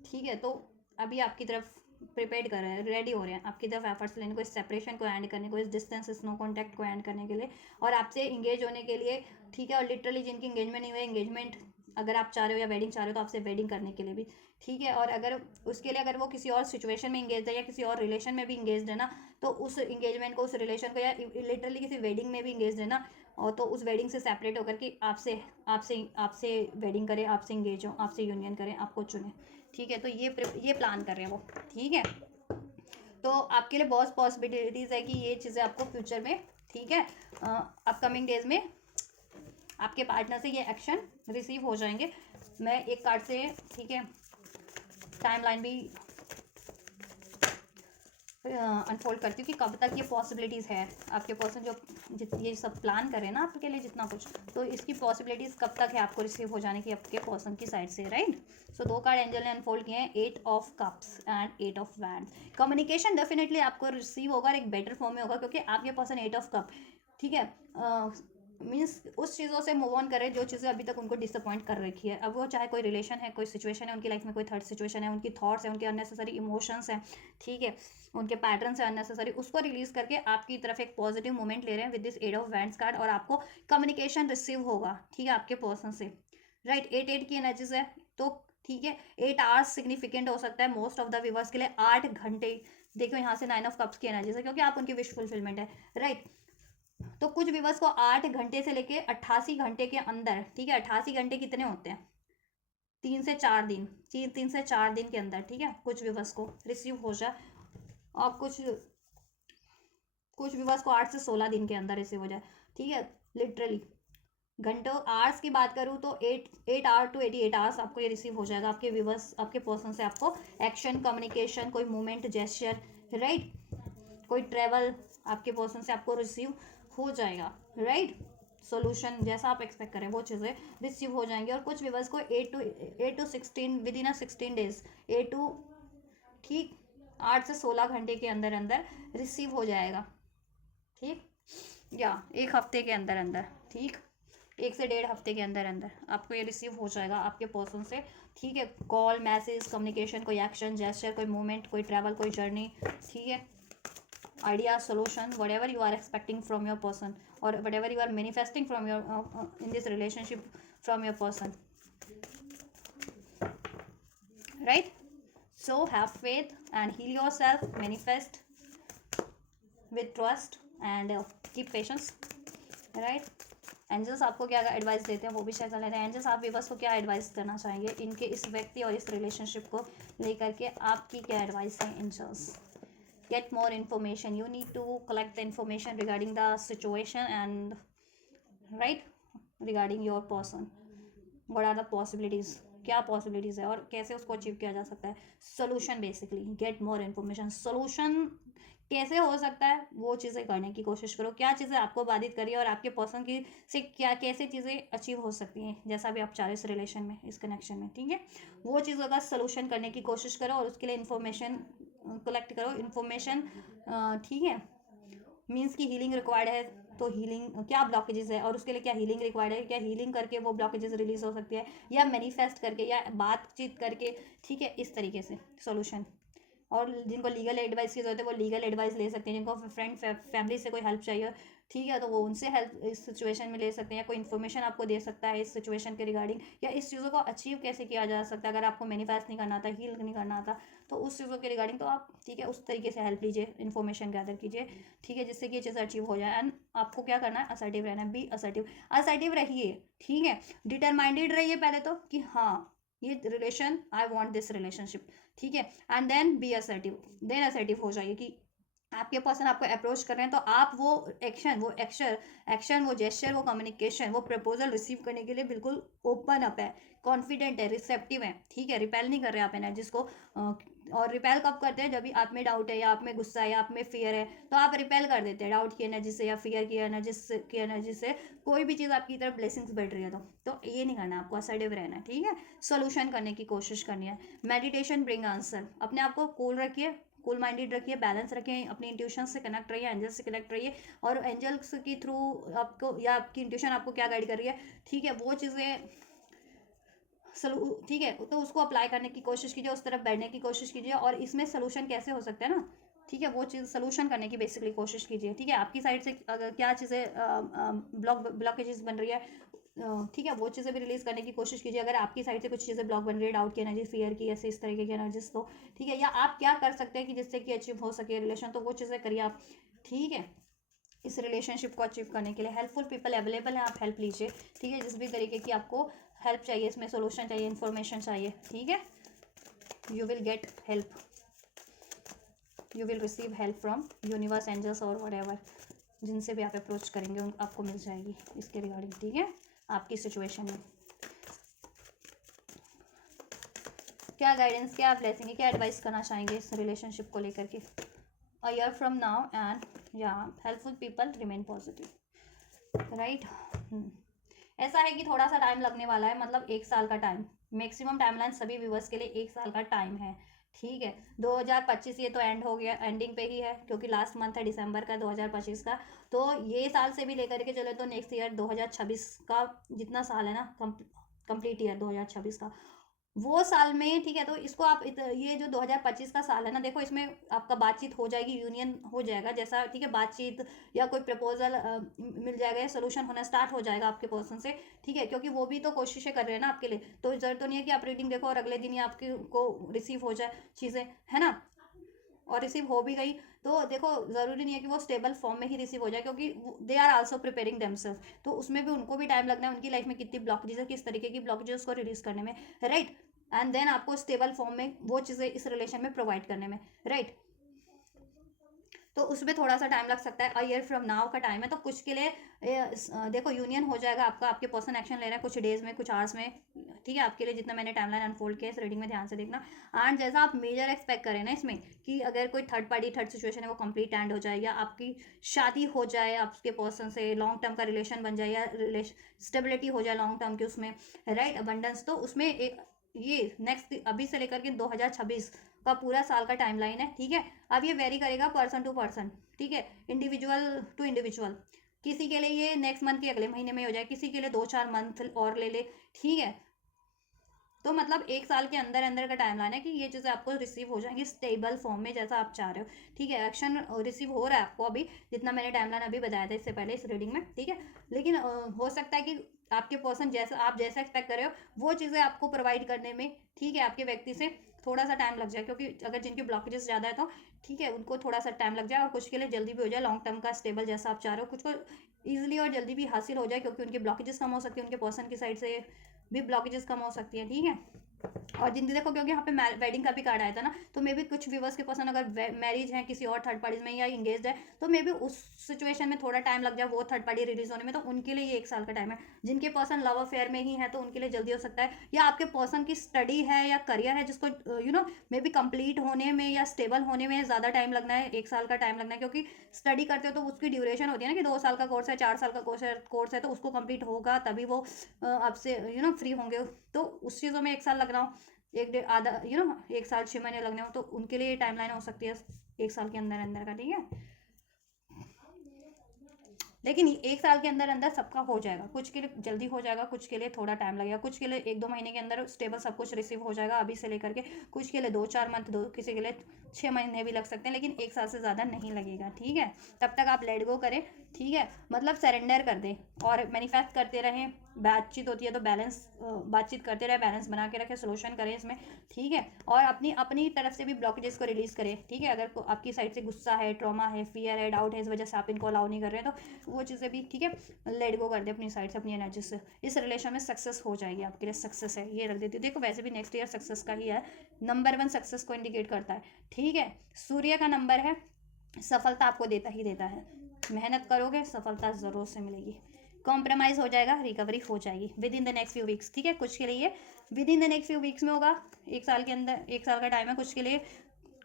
ठीक है। तो अभी आपकी तरफ प्रिपेयर कर रहे हैं, रेडी हो रहे हैं आपकी तरफ एफर्ट्स लेने को, इस सेपरेशन को एंड करने को, इस डिस्टेंस, इस नो कॉन्टैक्ट को एंड करने के लिए, और आपसे इंगेज होने के लिए, ठीक है। और लिटरली जिनकी इंगेजमेंट नहीं हुई, इंगेजमेंट अगर आप चाह रहे हो, या वेडिंग चाह रहे हो, तो आपसे वेडिंग करने के लिए भी, ठीक है। और अगर उसके लिए, अगर वो किसी और सिचुएशन में इंगेज है, या किसी और रिलेशन में भी इंगेज है ना, तो उस इंगेजमेंट को, उस रिलेशन को, या लिटरली किसी वेडिंग में भी इंगेज है ना, और तो उस वेडिंग से सेपरेट होकर के आपसे आपसे आपसे वेडिंग करें, आपसे इंगेज हो, आपसे यूनियन करें, आपको चुने, ठीक है। तो ये प्लान कर रहे हैं वो, ठीक है। तो आपके लिए बहुत पॉसिबिलिटीज़ है कि ये चीज़ें आपको फ्यूचर में, ठीक है, अपकमिंग डेज में आपके पार्टनर से ये एक्शन रिसीव हो जाएंगे। मैं एक कार्ड से, ठीक है, टाइमलाइन भी अनफोल्ड करती हूँ कि कब तक ये पॉसिबिलिटीज़ है, आपके पर्सन जो ये सब प्लान करें ना आपके लिए जितना कुछ, तो इसकी पॉसिबिलिटीज़ कब तक है आपको रिसीव हो जाने की आपके पर्सन की साइड से, राइट। सो 2 कार्ड एंजल ने अनफोल्ड किए हैं, 8 of cups and 8 of wands. Communication definitely आपको रिसीव होगा, और एक बेटर फॉर्म में होगा, क्योंकि आपके पर्सन 8 ऑफ कप, ठीक है, मीन्स उस चीज़ों से मूव ऑन करें जो चीज़ें अभी तक उनको डिसअपॉइंट कर रखी है। अब वो चाहे कोई रिलेशन है, कोई सिचुएशन है उनकी लाइफ में, कोई थर्ड सिचुएशन है, उनकी थॉट्स है, उनके अननेसेसरी इमोशंस हैं, ठीक है, उनके पैटर्न्स है अननेसेसरी, उसको रिलीज करके आपकी तरफ एक पॉजिटिव मोमेंट ले रहे हैं with this 8 of wands card, और आपको कम्युनिकेशन रिसीव होगा, ठीक है, आपके पर्सन से, राइट। 8 की एनर्जीज है, तो ठीक है, 8 आवर्स सिग्निफिकेंट हो सकता है मोस्ट ऑफ द व्यूवर्स के लिए, 8 घंटे। देखो यहाँ से 9 ऑफ कप्स की एनर्जीज है, क्योंकि आप उनकी विश फुलफिलमेंट है, राइट। तो कुछ व्यूवर्स को 8 घंटे से लेके 88 घंटे के अंदर, ठीक है, 88 घंटे कितने होते हैं, 3 से 4 दिन, 3 से 4 दिन के अंदर, ठीक है, कुछ व्यूवर्स को रिसीव हो जाए, और कुछ व्यूवर्स को 8 से 16 दिन के अंदर रिसीव हो जाए, ठीक है। लिटरली घंटों, आवर्स की बात करूँ तो 8 आवर टू 88 आवर्स आपको ये रिसीव हो जाएगा, आपके व्यूवर्स, आपके पर्सन से आपको एक्शन, कम्युनिकेशन, कोई मूवमेंट, जेस्चर, राइट, कोई ट्रेवल आपके पर्सन से आपको रिसीव हो जाएगा, राइट। सॉल्यूशन जैसा आप एक्सपेक्ट करें वो चीज़ें रिसीव हो जाएंगी। और कुछ व्यूवर्स को 8 to 16 with in 16 days, 8 to, ठीक, 8 से 16 घंटे के अंदर अंदर रिसीव हो जाएगा, ठीक, या 1 हफ्ते के अंदर अंदर, ठीक, 1 से 1.5 हफ्ते के अंदर अंदर आपको ये रिसीव हो जाएगा आपके पर्सन से, ठीक है। कॉल, मैसेज, कम्युनिकेशन, कोई एक्शन, जेस्चर, कोई मूवमेंट, कोई ट्रैवल, कोई जर्नी, ठीक है, idea, solution, whatever you are expecting from your person, or whatever you are manifesting from your in this relationship from your person, right. So have faith and heal yourself, manifest with trust and keep patience, right. Angels आपको क्या advice देते हैं वो भी share कर लेते हैं। Angels आप व्यूअर्स को क्या एडवाइस करना चाहेंगे इनके इस व्यक्ति और इस रिलेशनशिप को लेकर के, आपकी क्या एडवाइस है angels, get more information. You need to collect the information regarding the situation and right regarding your person. What are the possibilities, क्या पॉसिबिलिटीज़ है और कैसे उसको अचीव किया जा सकता है. Solution basically get more information. Solution कैसे हो सकता है वो चीज़ें करने की कोशिश करो. क्या चीज़ें आपको बाधित करी है और आपके पर्सन की से क्या कैसे चीज़ें अचीव हो सकती हैं जैसा भी आप चाह रहे हो इस रिलेशन में, इस कनेक्शन में. ठीक है, वो चीज़ों का सोल्यूशन करने की कोशिश करो और उसके लिए इन्फॉर्मेशन कलेक्ट करो. इन्फॉर्मेशन ठीक है, मीन्स की हीलिंग रिक्वायर्ड है तो हीलिंग क्या ब्लॉकेजेस है और उसके लिए क्या हीलिंग रिक्वायर्ड है, क्या हीलिंग करके वो ब्लॉकेजेस रिलीज हो सकती है या मैनिफेस्ट करके या बातचीत करके. ठीक है, इस तरीके से सॉल्यूशन. और जिनको लीगल एडवाइस की जरूरत है वो लीगल एडवाइस ले सकते हैं. जिनको फ्रेंड फैमिली से कोई हेल्प चाहिए, ठीक है, तो वो उनसे हेल्प इस सिचुएशन में ले सकते हैं. या कोई इन्फॉर्मेशन आपको दे सकता है इस सिचुएशन के रिगार्डिंग, या इस चीज़ों को अचीव कैसे किया जा सकता है. अगर आपको मैनिफेस्ट नहीं करना आता, हील नहीं करना आता, तो उस चीज़ों के रिगार्डिंग तो आप ठीक है उस तरीके से हेल्प लीजिए, इन्फॉर्मेशन गैदर कीजिए. ठीक है, जिससे कि ये चीज़ अचीव हो जाए. एंड आपको क्या करना है, असर्टिव रहना है. बी असर्टिव, असर्टिव रहिए. ठीक है, डिटरमाइंडेड रहिए पहले तो कि हाँ ये relation, I want this relationship. ठीक है, and then be assertive. Then assertive हो जाइए कि आपके पर्सन आपको अप्रोच कर रहे हैं तो आप वो एक्शन, वो जेस्चर, वो कम्युनिकेशन, वो प्रपोजल रिसीव करने के लिए बिल्कुल ओपन अप है, कॉन्फिडेंट है, रिसेप्टिव है. ठीक है, रिपेल नहीं कर रहे आप एनर्जीज को. और रिपेल कब करते हैं, जब भी आप में डाउट है या आप में गुस्सा है या आप में फियर है तो आप रिपेल कर देते हैं डाउट की एनर्जी से या फियर की एनर्जी से. कोई भी चीज़ आपकी तरफ ब्लेसिंग्स बढ़ रही है तो ये नहीं करना, आपको असर्टिव रहना है. ठीक है, सोल्यूशन करने की कोशिश करनी है. Meditation bring answer. अपने आप को कूल रखिए, कूल माइंडेड रखिए, बैलेंस रखिए, अपनी इंट्यूशन से कनेक्ट रहिए, एंजल्स से कनेक्ट रहिए. और एंजल्स की थ्रू आपको या आपकी इंट्यूशन आपको क्या गाइड कर रही है, ठीक है, वो चीज़ें ठीक है तो उसको अप्लाई करने की कोशिश कीजिए, उस तरफ बैठने की कोशिश कीजिए. और इसमें सोल्यूशन कैसे हो सकता है ना, ठीक है, वो चीज़ सोल्यूशन करने की बेसिकली कोशिश कीजिए. ठीक है, आपकी साइड से अगर क्या चीज़ें ब्लॉकेजेस बन रही है, ठीक है, वो चीज़ें भी रिलीज करने की कोशिश कीजिए. अगर आपकी साइड से कुछ चीज़ें ब्लॉक बन रही है, डाउट की एनर्जी, फियर की, ऐसे इस तरीके की एनर्जीज, तो ठीक है, या आप क्या कर सकते हैं कि जिससे कि अचीव हो सके रिलेशन, तो वो चीज़ें करिए आप. ठीक है, इस रिलेशनशिप को अचीव करने के लिए हेल्पफुल पीपल अवेलेबल है, आप हेल्प लीजिए. ठीक है, जिस भी तरीके की आपको हेल्प चाहिए, इसमें सोल्यूशन चाहिए, इन्फॉर्मेशन चाहिए, ठीक है, you will get help, you will receive help from universe, angels और व्हाटएवर जिनसे भी आप अप्रोच करेंगे आपको मिल जाएगी इसके रिगार्डिंग. ठीक है, आपकी सिचुएशन में क्या गाइडेंस, क्या ब्लेसिंग है, क्या एडवाइस करना चाहेंगे इस रिलेशनशिप को लेकर के. A year from now and या helpful people remain positive. Right, ऐसा है कि थोड़ा सा टाइम लगने वाला है, मतलब 1 साल का टाइम मैक्सिमम टाइमलाइन सभी व्यूवर्स के लिए 1 साल का टाइम है. ठीक है, 2025 ये तो एंड हो गया, एंडिंग पे ही है क्योंकि लास्ट मंथ है दिसंबर का 2025 का. तो ये साल से भी लेकर के चले तो नेक्स्ट ईयर 2026 का जितना साल है ना, कंप्लीट ईयर 2026 का, वो साल में, ठीक है, तो इसको आप ये जो 2025 का साल है ना, देखो इसमें आपका बातचीत हो जाएगी, यूनियन हो जाएगा जैसा, ठीक है, बातचीत या कोई प्रपोजल मिल जाएगा, सोल्यूशन होना स्टार्ट हो जाएगा आपके पर्सन से. ठीक है, क्योंकि वो भी तो कोशिशें कर रहे हैं ना आपके लिए, तो जरूरत तो नहीं है कि आप रीडिंग देखो और अगले दिन ही आपके को रिसीव हो जाए चीज़ें, है ना. और रिसीव हो भी गई तो देखो ज़रूरी नहीं है कि वो स्टेबल फॉर्म में ही रिसीव हो जाए, क्योंकि they are also preparing themself, तो उसमें भी उनको भी टाइम लगना है. उनकी लाइफ में कितनी ब्लॉकेजेस है, किस तरीके की ब्लॉकेजेस को रिलीज करने में, राइट. एंड देन आपको स्टेबल फॉर्म में वो चीज़ें इस रिलेशन में प्रोवाइड करने में, राइट. तो उसमें थोड़ा सा टाइम लग सकता है. अ ईयर फ्रॉम नाउ का टाइम है, तो कुछ के लिए देखो यूनियन हो जाएगा आपका, आपके पर्सन एक्शन ले रहे हैं कुछ डेज में, कुछ आवर्स में. ठीक है, आपके लिए जितना मैंने टाइमलाइन अनफोल्ड किया इस रीडिंग में ध्यान से देखना. एंड जैसा आप मेजर एक्सपेक्ट करें ना इसमें कि अगर कोई थर्ड पार्टी थर्ड सिचुएशन है वो कंप्लीट एंड हो जाए, या आपकी शादी हो जाए आपके पर्सन से, लॉन्ग टर्म का रिलेशन बन जाए, या स्टेबिलिटी हो जाए लॉन्ग टर्म की उसमें, राइट, अबंडेंस, तो उसमें एक ये नेक्स्ट अभी से लेकर के 2026 का पूरा साल का टाइमलाइन है. ठीक है, अब ये वेरी करेगा पर्सन टू पर्सन, ठीक है, इंडिविजुअल टू इंडिविजुअल. किसी के लिए ये नेक्स्ट मंथ के अगले महीने में हो जाए, किसी के लिए 2-4 मंथ और ले ले. ठीक है, तो मतलब 1 साल के अंदर अंदर का टाइम लाइन है कि ये चीज़ें आपको रिसीव हो जाएंगी स्टेबल फॉर्म में जैसा आप चाह रहे हो. ठीक है, एक्शन रिसीव हो रहा है आपको अभी, जितना मैंने टाइमलाइन अभी बताया था इससे पहले इस रीडिंग में. ठीक है, लेकिन हो सकता है कि आपके पर्सन जैसा आप जैसा एक्सपेक्ट कर रहे हो वो चीज़ें आपको प्रोवाइड करने में, ठीक है, आपके व्यक्ति से थोड़ा सा टाइम लग जाए, क्योंकि अगर जिनकी ब्लॉकेजेस ज़्यादा है तो ठीक है उनको थोड़ा सा टाइम लग जाए, और कुछ के लिए जल्दी भी हो जाए, लॉन्ग टर्म का स्टेबल जैसा आप चाह रहे हो, कुछ को ईजिली और जल्दी भी हासिल हो जाए, क्योंकि उनकी ब्लॉकेजेस कम हो सकती है, उनके पर्सन की साइड से भी ब्लॉकेजेस कम हो सकती है. ठीक है, और जिन देखो क्योंकि यहाँ पे वेडिंग का भी कार्ड आया था ना, तो मे भी कुछ व्यूवर्स के पर्सन अगर मैरिज है किसी और थर्ड पार्टीज में या इंगेज है, तो मे भी उस सिचुएशन में थोड़ा टाइम लग जाए वो थर्ड पार्टी रिलीज होने में, तो उनके लिए ये 1 साल का टाइम है। जिनके पर्सन लव अफेयर में ही है तो उनके लिए जल्दी हो सकता है, या आपके पर्सन की स्टडी है या करियर है जिसको मे बी कंप्लीट होने में या स्टेबल होने में ज़्यादा टाइम लगना है, 1 साल का टाइम लगना है, क्योंकि स्टडी करते हो तो उसकी ड्यूरेशन होती है ना कि 2 साल का कोर्स है, 4 साल का कोर्स है, तो उसको कंप्लीट होगा तभी वो आपसे फ्री होंगे। तो उस चीज़ों में 1 साल लगना हो, एक डेढ़ आधा 1 साल 6 महीने लगने हो, तो उनके लिए टाइमलाइन हो सकती है 1 साल के अंदर अंदर का, ठीक है। लेकिन 1 साल के अंदर अंदर सबका हो जाएगा, कुछ के लिए जल्दी हो जाएगा, कुछ के लिए थोड़ा टाइम लगेगा, कुछ के लिए 1-2 महीने के अंदर स्टेबल सब कुछ रिसीव हो जाएगा अभी से लेकर के, कुछ के लिए 2-4 मंथ, किसी के लिए 6 महीने भी लग सकते हैं, लेकिन 1 साल से ज़्यादा नहीं लगेगा, ठीक है। तब तक आप लेट गो करें, ठीक है, मतलब सरेंडर कर दें और मैनिफेस्ट करते रहें। बातचीत होती है तो बैलेंस, बातचीत करते रहे, बैलेंस बना के रखें, सोल्यूशन करें इसमें, ठीक है। और अपनी अपनी तरफ से भी ब्लॉकेजेस को रिलीज करें, ठीक है। अगर आपकी साइड से गुस्सा है, ट्रॉमा है, फियर है, डाउट है, इस वजह से आप इनको अलाउ नहीं कर रहे हैं, तो वो चीज़ें भी, ठीक है, लेट गो कर दे अपनी साइड से, अपनी एनर्जी से। इस रिलेशन में सक्सेस हो जाएगी, आपके लिए सक्सेस है, ये रख देती हूँ। देखो वैसे भी नेक्स्ट ईयर सक्सेस का ही है, नंबर 1 सक्सेस को इंडिकेट करता है, ठीक है। सूर्य का नंबर है, सफलता आपको देता ही देता है, मेहनत करोगे सफलता ज़रूर से मिलेगी। कॉम्प्रोमाइज़ हो जाएगा, रिकवरी हो जाएगी with in the next few weeks, ठीक है। कुछ के लिए with in the next few weeks में होगा, 1 साल के अंदर, 1 साल का टाइम है, कुछ के लिए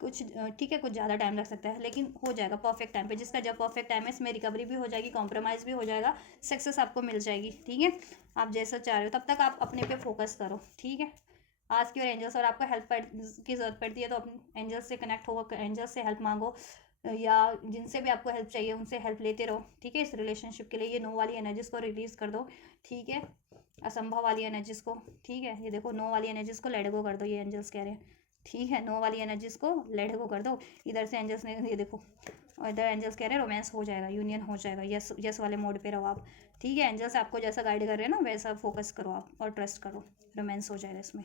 कुछ, ठीक है, कुछ ज़्यादा टाइम लग सकता है, लेकिन हो जाएगा परफेक्ट टाइम पे। जिसका जब परफेक्ट टाइम है इसमें रिकवरी भी हो जाएगी, कॉम्प्रोमाइज़ भी हो जाएगा, सक्सेस आपको मिल जाएगी, ठीक है। आप जैसा चाह रहे हो, तब तक आप अपने पे फोकस करो, ठीक है। आज की और एंजल्स, और आपको हेल्प की ज़रूरत पड़ती है तो अपने एंजल्स से कनेक्ट हो, एंजल्स से हेल्प मांगो, या जिनसे भी आपको हेल्प चाहिए उनसे हेल्प लेते रहो, ठीक है। इस रिलेशनशिप के लिए ये नो वाली एनर्जीज को रिलीज़ कर दो, ठीक है, असंभव वाली एनर्जीज को, ठीक है। ये देखो नो वाली एनर्जीज को लेट गो कर दो, ये एंजल्स कह रहे हैं, ठीक है। नो वाली एनर्जीज को लेट गो कर दो। इधर से एंजल्स ने ये देखो, और इधर एंजल्स कह रहे हैं रोमांस हो जाएगा, यूनियन हो जाएगा, यस यस वाले मोड पे रहो आप, ठीक है। एंजल्स आपको जैसा गाइड कर रहे हैं ना वैसा फोकस करो आप, और ट्रस्ट करो, रोमांस हो जाएगा इसमें,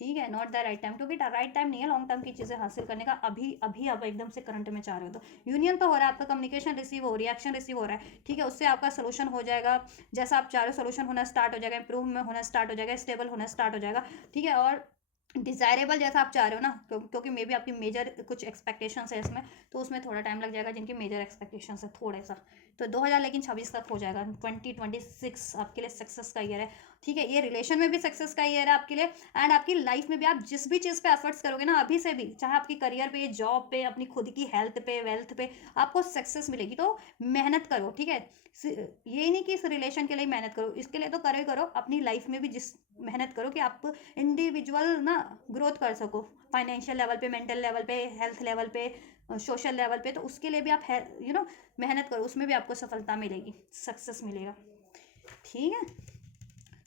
ठीक है। नॉट द राइट टाइम, क्योंकि राइट टाइम नहीं है लॉन्ग टर्म की चीज़ें हासिल करने का, अभी अभी आप एकदम से करंट में चाह रहे हो तो यूनियन तो हो रहा है, आपका कम्युनिकेशन रिसीव हो, रिएक्शन रिसीव हो रहा है, ठीक है। उससे आपका सोल्यूशन हो जाएगा, जैसा आप चाह रहे हो सोल्यूशन होना स्टार्ट हो जाएगा, इंप्रूव में होना स्टार्ट हो जाएगा, स्टेबल होना स्टार्ट हो जाएगा, ठीक है। और डिज़ायरेबल जैसा आप चाह रहे हो ना, क्योंकि मे बी आपकी मेजर कुछ एक्सपेक्टेशंस है इसमें, तो उसमें थोड़ा टाइम लग जाएगा, जिनकी मेजर एक्सपेक्टेशंस है थोड़ा सा, तो 2000 लेकिन 26 तक हो जाएगा। 2026 आपके लिए सक्सेस का ईयर है, ठीक है। ये रिलेशन में भी सक्सेस का ईयर है आपके लिए, एंड आपकी लाइफ में भी आप जिस भी चीज़ पे एफर्ट्स करोगे ना अभी से भी, चाहे आपकी करियर पे, जॉब पे, अपनी खुद की हेल्थ पे, वेल्थ पे, आपको सक्सेस मिलेगी, तो मेहनत करो, ठीक है। ये नहीं कि इस रिलेशन के लिए मेहनत करो, इसके लिए तो करो ही करो, अपनी लाइफ में भी जिस मेहनत करो कि आप इंडिविजुअल ना ग्रोथ कर सको, फाइनेंशियल लेवल पे, मेंटल लेवल पे, हेल्थ लेवल पे, सोशल लेवल पे, तो उसके लिए भी आप मेहनत करो, उसमें भी आपको सफलता मिलेगी, सक्सेस मिलेगा, ठीक है।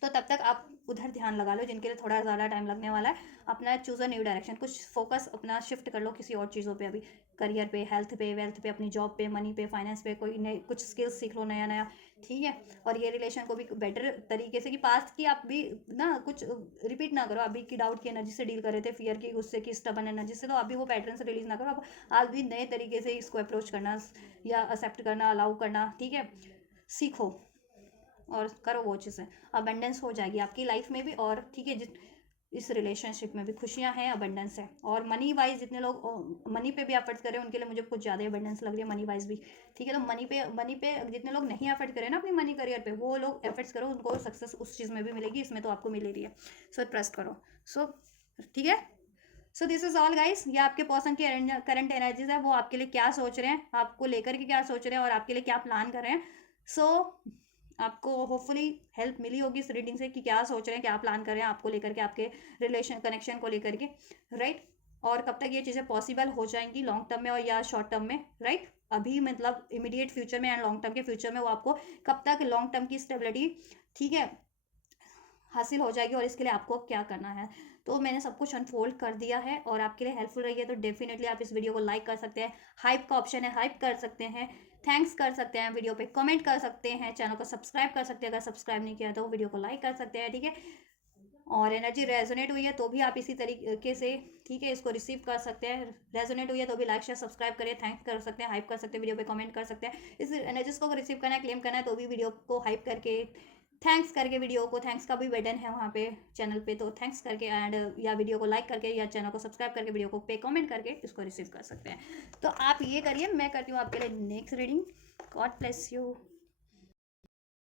तो तब तक आप उधर ध्यान लगा लो जिनके लिए थोड़ा ज़्यादा टाइम लगने वाला है, अपना चूज़ अ न्यू डायरेक्शन, कुछ फोकस अपना शिफ्ट कर लो किसी और चीज़ों पे, अभी करियर पे, हेल्थ पे, वेल्थ पे, अपनी जॉब पे, मनी पे, फाइनेंस पे, कोई नए कुछ स्किल्स सीख लो नया नया, ठीक है। और ये रिलेशन को भी बेटर तरीके से, कि पास्ट की आप भी ना कुछ रिपीट ना करो, अभी की डाउट की एनर्जी से डील कर रहे थे, फियर की, गुस्से की, स्टबन एनर्जी से, तो अभी वो पैटर्न से रिलीज ना करो, अब आज भी नए तरीके से इसको अप्रोच करना या एक्सेप्ट करना, अलाउ करना, ठीक है, सीखो और करो वो चीज़ें, अबंडेंस हो जाएगी आपकी लाइफ में भी, और ठीक है, इस रिलेशनशिप में भी खुशियां हैं, अबंडेंस है। और मनी वाइज जितने लोग मनी पे भी एफर्ट्स करें उनके लिए मुझे कुछ ज़्यादा अबंडेंस लग रही है मनी वाइज भी, ठीक है। तो मनी पे जितने लोग नहीं एफर्ट करें ना अपनी मनी करियर पे, वो लोग एफर्ट्स करो, उनको सक्सेस उस चीज़ में भी मिलेगी, इसमें तो आपको मिल रही है, सो ट्रस्ट करो, सो ठीक है। So this is all guys, ये आपके पर्सन की करंट एनर्जीज है, वो आपके लिए क्या सोच रहे हैं, आपको लेकर के क्या सोच रहे हैं, और आपके लिए क्या प्लान कर रहे हैं। सो आपको होपफुली हेल्प मिली होगी इस रीडिंग से, कि क्या सोच रहे हैं, क्या प्लान कर रहे हैं आपको लेकर के, आपके रिलेशन कनेक्शन को लेकर के, राइट। और कब तक ये चीज़ें पॉसिबल हो जाएंगी, लॉन्ग टर्म में और या शॉर्ट टर्म में, राइट। अभी मतलब इमीडिएट फ्यूचर में एंड लॉन्ग टर्म के फ्यूचर में, वो आपको कब तक लॉन्ग टर्म की स्टेबिलिटी, ठीक है, हासिल हो जाएगी, और इसके लिए आपको क्या करना है। तो मैंने सब कुछ अनफोल्ड कर दिया है और आपके लिए हेल्पफुल रही है, तो डेफिनेटली आप इस वीडियो को लाइक कर सकते हैं, हाइप का ऑप्शन है, हाइप कर सकते हैं, थैंक्स कर सकते हैं, वीडियो पे कमेंट कर सकते हैं, चैनल को सब्सक्राइब कर सकते हैं, अगर सब्सक्राइब नहीं किया तो वीडियो को लाइक कर सकते हैं, ठीक है। और एनर्जी रेजोनेट हुई है तो भी आप इसी तरीके से, ठीक है, इसको रिसीव कर सकते हैं। रेजोनेट हुई है तो भी लाइक शेयर सब्सक्राइब करिए, थैंक्स कर सकते हैं, हाइप कर सकते हैं, वीडियो पे कमेंट कर सकते हैं। इस एनर्जीज को रिसीव करना है, क्लेम करना है, तो भी वीडियो को हाइप करके, थैंक्स करके वीडियो को, थैंक्स का भी बटन है वहाँ पे चैनल पे, तो थैंक्स करके एंड या वीडियो को लाइक करके या चैनल को सब्सक्राइब करके वीडियो को पे कमेंट करके इसको रिसीव कर सकते हैं। तो आप ये करिए, मैं करती हूँ आपके लिए next reading. God bless you.